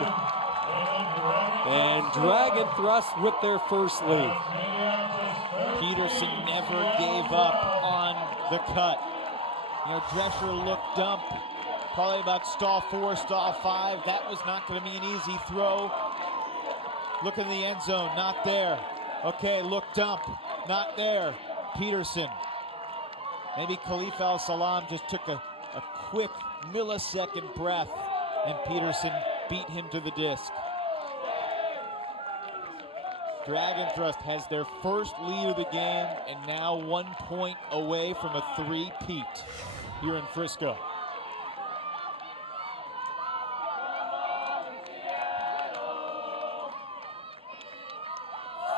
and Drag'n Thrust with their first lead. Peterson never gave up on the cut. You know, Drescher looked dump, probably about stall 4, stall 5. That was not going to be an easy throw. Look in the end zone, not there. Okay, look dump, not there. Peterson. Maybe Khalif Al-Salam just took a quick millisecond breath, and Peterson beat him to the disc. Drag'n Thrust has their first lead of the game and now 1 point away from a three-peat here in Frisco.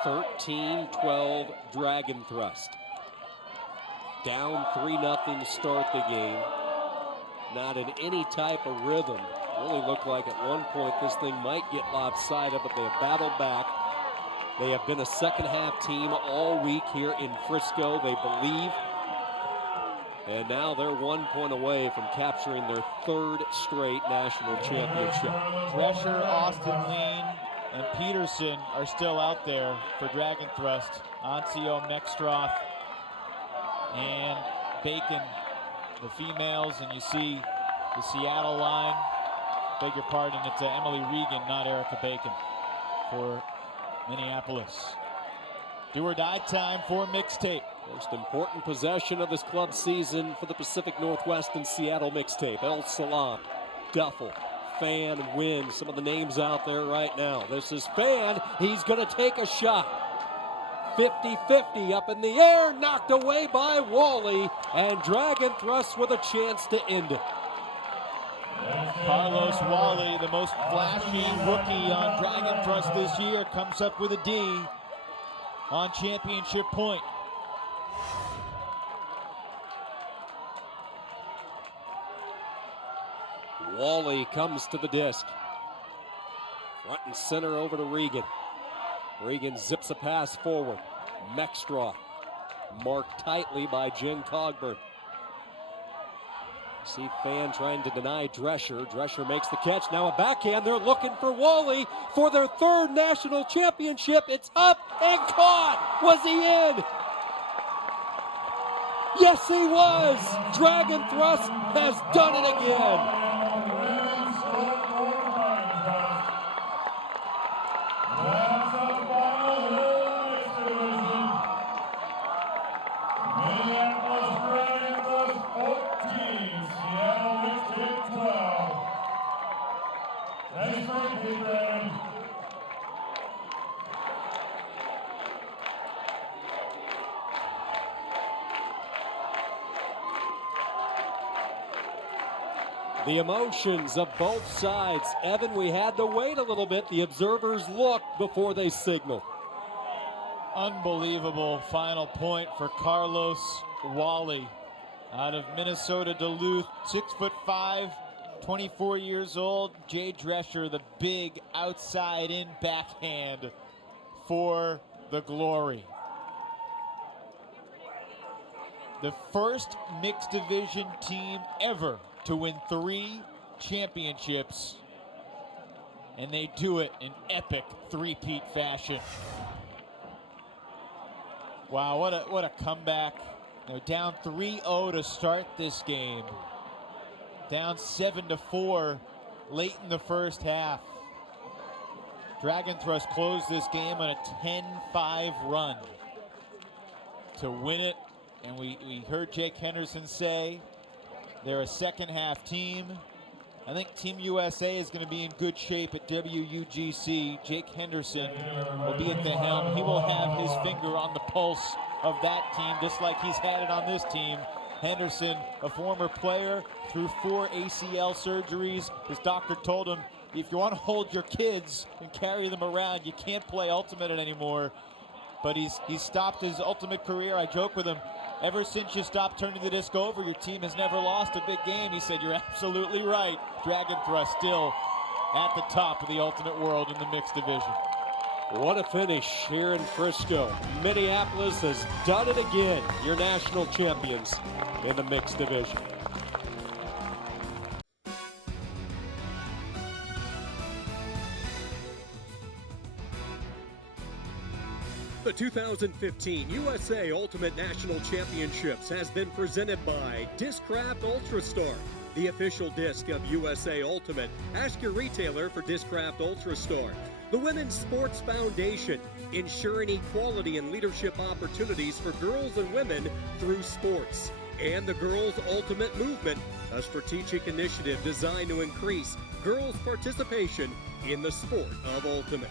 (13-12) Drag'n Thrust. Down 3-0 to start the game. Not in any type of rhythm. Really looked like at one point this thing might get lopsided, but they have battled back. They have been a second half team all week here in Frisco, they believe. And now they're 1 point away from capturing their third straight national championship. Drescher, Austin Lean, and Peterson are still out there for Drag'n Thrust. Ancio, Mextroth, and Bacon, the females, and you see the Seattle line. Beg your pardon, it's Emily Regan, not Erica Bacon, for Minneapolis. Do or die time for Mixtape. Most important possession of this club season for the Pacific Northwest and Seattle Mixtape. El Salam, Duffel, Fan, Wynn, some of the names out there right now. This is Fan, he's gonna take a shot. 50-50 up in the air, knocked away by Wally, and Drag'n Thrust with a chance to end it. Carlos Wally, the most flashy rookie on Drag'n Thrust this year, comes up with a D on championship point. Wally comes to the disc. Front and center over to Regan. Regan zips a pass forward. Mextroth marked tightly by Jen Cogburn. See Fan trying to deny Drescher. Drescher makes the catch. Now a backhand. They're looking for Wally for their third national championship. It's up and caught. Was he in? Yes, he was. Drag'n Thrust has done it again. Minneapolis Drag'n Thrust 14, Seattle Mixtape 12. Thanks for the Dragon. The emotions of both sides. Evan, we had to wait a little bit. The observers looked before they signaled. Unbelievable final point for Carlos Wally out of Minnesota Duluth. 6'5", 24 years old. Jay Drescher, the big outside in backhand for the glory. The first mixed division team ever to win 3 championships, and they do it in epic three-peat fashion. Wow, what a comeback. They're down 3-0 to start this game. Down 7-4 late in the first half. Drag'n Thrust closed this game on a 10-5 run to win it, and we heard Jake Henderson say they're a second half team. I think Team USA is going to be in good shape at WUGC. Jake Henderson will be at the helm. He will have his finger on the pulse of that team, just like he's had it on this team. Henderson, a former player, through 4 ACL surgeries. His doctor told him, if you want to hold your kids and carry them around, you can't play Ultimate anymore. But he's stopped his Ultimate career. I joke with him, ever since you stopped turning the disc over, your team has never lost a big game. He said, you're absolutely right. Drag'n Thrust still at the top of the Ultimate world in the mixed division. What a finish here in Frisco. Minneapolis has done it again. Your national champions in the mixed division. The 2015 USA Ultimate National Championships has been presented by Discraft Ultrastar, the official disc of USA Ultimate. Ask your retailer for Discraft Ultrastar. The Women's Sports Foundation, ensuring equality and leadership opportunities for girls and women through sports. And the Girls Ultimate Movement, a strategic initiative designed to increase girls' participation in the sport of ultimate.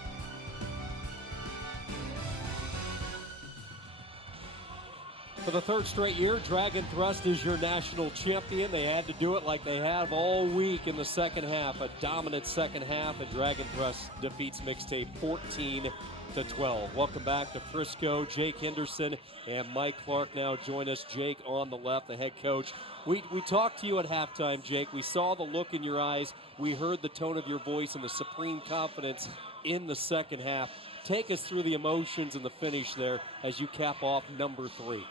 For the third straight year, Drag'n Thrust is your national champion. They had to do it like they have all week in the second half. A dominant second half, and Drag'n Thrust defeats Mixtape 14-12. Welcome back to Frisco. Jake Henderson and Mike Clark now join us. Jake on the left, the head coach. We talked to you at halftime, Jake. We saw the look in your eyes. We heard the tone of your voice and the supreme confidence in the second half. Take us through the emotions and the finish there as you cap off number 3.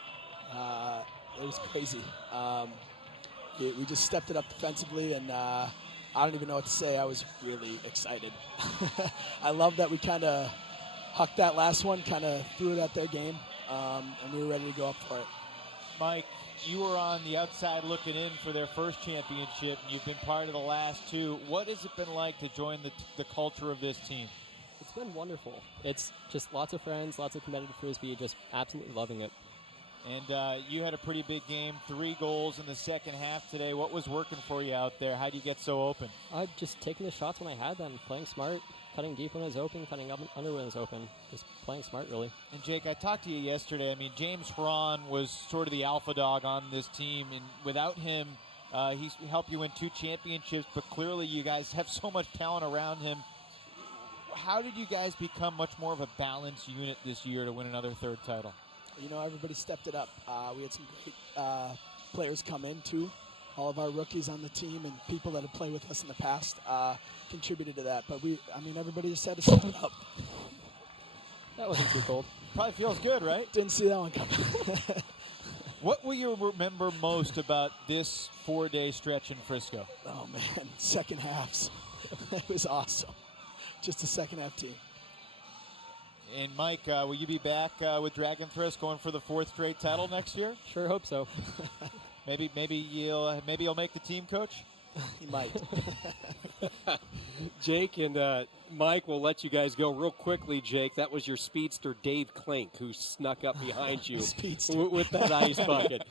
It was crazy. We just stepped it up defensively, and I don't even know what to say. I was really excited. I love that we kind of hucked that last one, kind of threw it at their game, and we were ready to go up for it. Mike, you were on the outside looking in for their first championship, and you've been part of the last 2. What has it been like to join the culture of this team? It's been wonderful. It's just lots of friends, lots of competitive Frisbee, just absolutely loving it. And you had a pretty big game, 3 goals in the second half today. What was working for you out there? How do you get so open? Just taking the shots when I had them, playing smart, cutting deep when it was open, cutting up under when it was open. Just playing smart, really. And Jake, I talked to you yesterday. I mean, James Hron was sort of the alpha dog on this team, and without him, he's helped you win 2 championships, but clearly you guys have so much talent around him. How did you guys become much more of a balanced unit this year to win another 3rd title? You know, everybody stepped it up. We had some great players come in, too. All of our rookies on the team and people that have played with us in the past contributed to that. But everybody just had to step it up. That wasn't too cold. Probably feels good, right? Didn't see that one coming. What will you remember most about this 4-day stretch in Frisco? Oh, man, second halves. It was awesome. Just a second half team. And Mike, will you be back with Drag'n Thrust going for the 4th straight title next year? Sure hope so. maybe you'll make the team, coach. He might. Jake and Mike will let you guys go real quickly. Jake, that was your speedster Dave Klink who snuck up behind you with that ice bucket.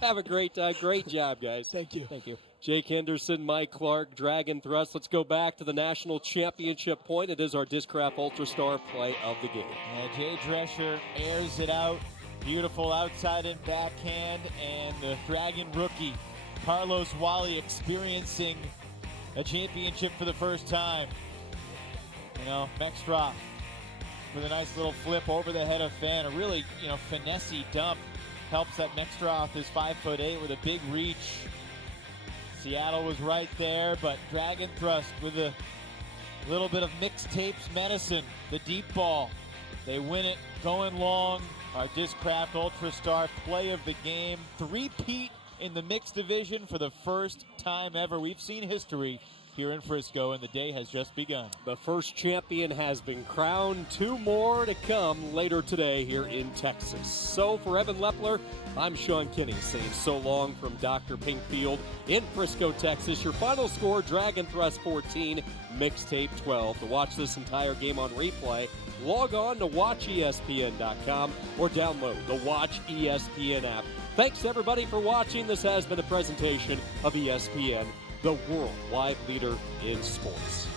Have a great time. Great job, guys. Thank you. Thank you. Jake Henderson, Mike Clark, Drag'n Thrust. Let's go back to the national championship point. It is our Discraft Ultrastar play of the game. Jay Drescher airs it out. Beautiful outside and backhand. And the Dragon rookie, Carlos Wally, experiencing a championship for the first time. You know, Mextroff with a nice little flip over the head of Fenn. A really, finessey dump. Helps that Mextroff is 5'8" with a big reach. Seattle was right there, but Drag'n Thrust with a little bit of Mixtape's medicine. The deep ball. They win it going long. Our Discraft Ultrastar play of the game. 3-peat in the mixed division for the first time ever. We've seen history here in Frisco, and the day has just begun. The first champion has been crowned. 2 more to come later today here in Texas. So for Evan Lepler, I'm Sean Kinney saying so long from Dr. Pinkfield in Frisco, Texas. Your final score, Drag'n Thrust 14, Mixtape 12. To watch this entire game on replay, log on to watchespn.com or download the Watch ESPN app. Thanks everybody for watching. This has been a presentation of ESPN, the worldwide leader in sports.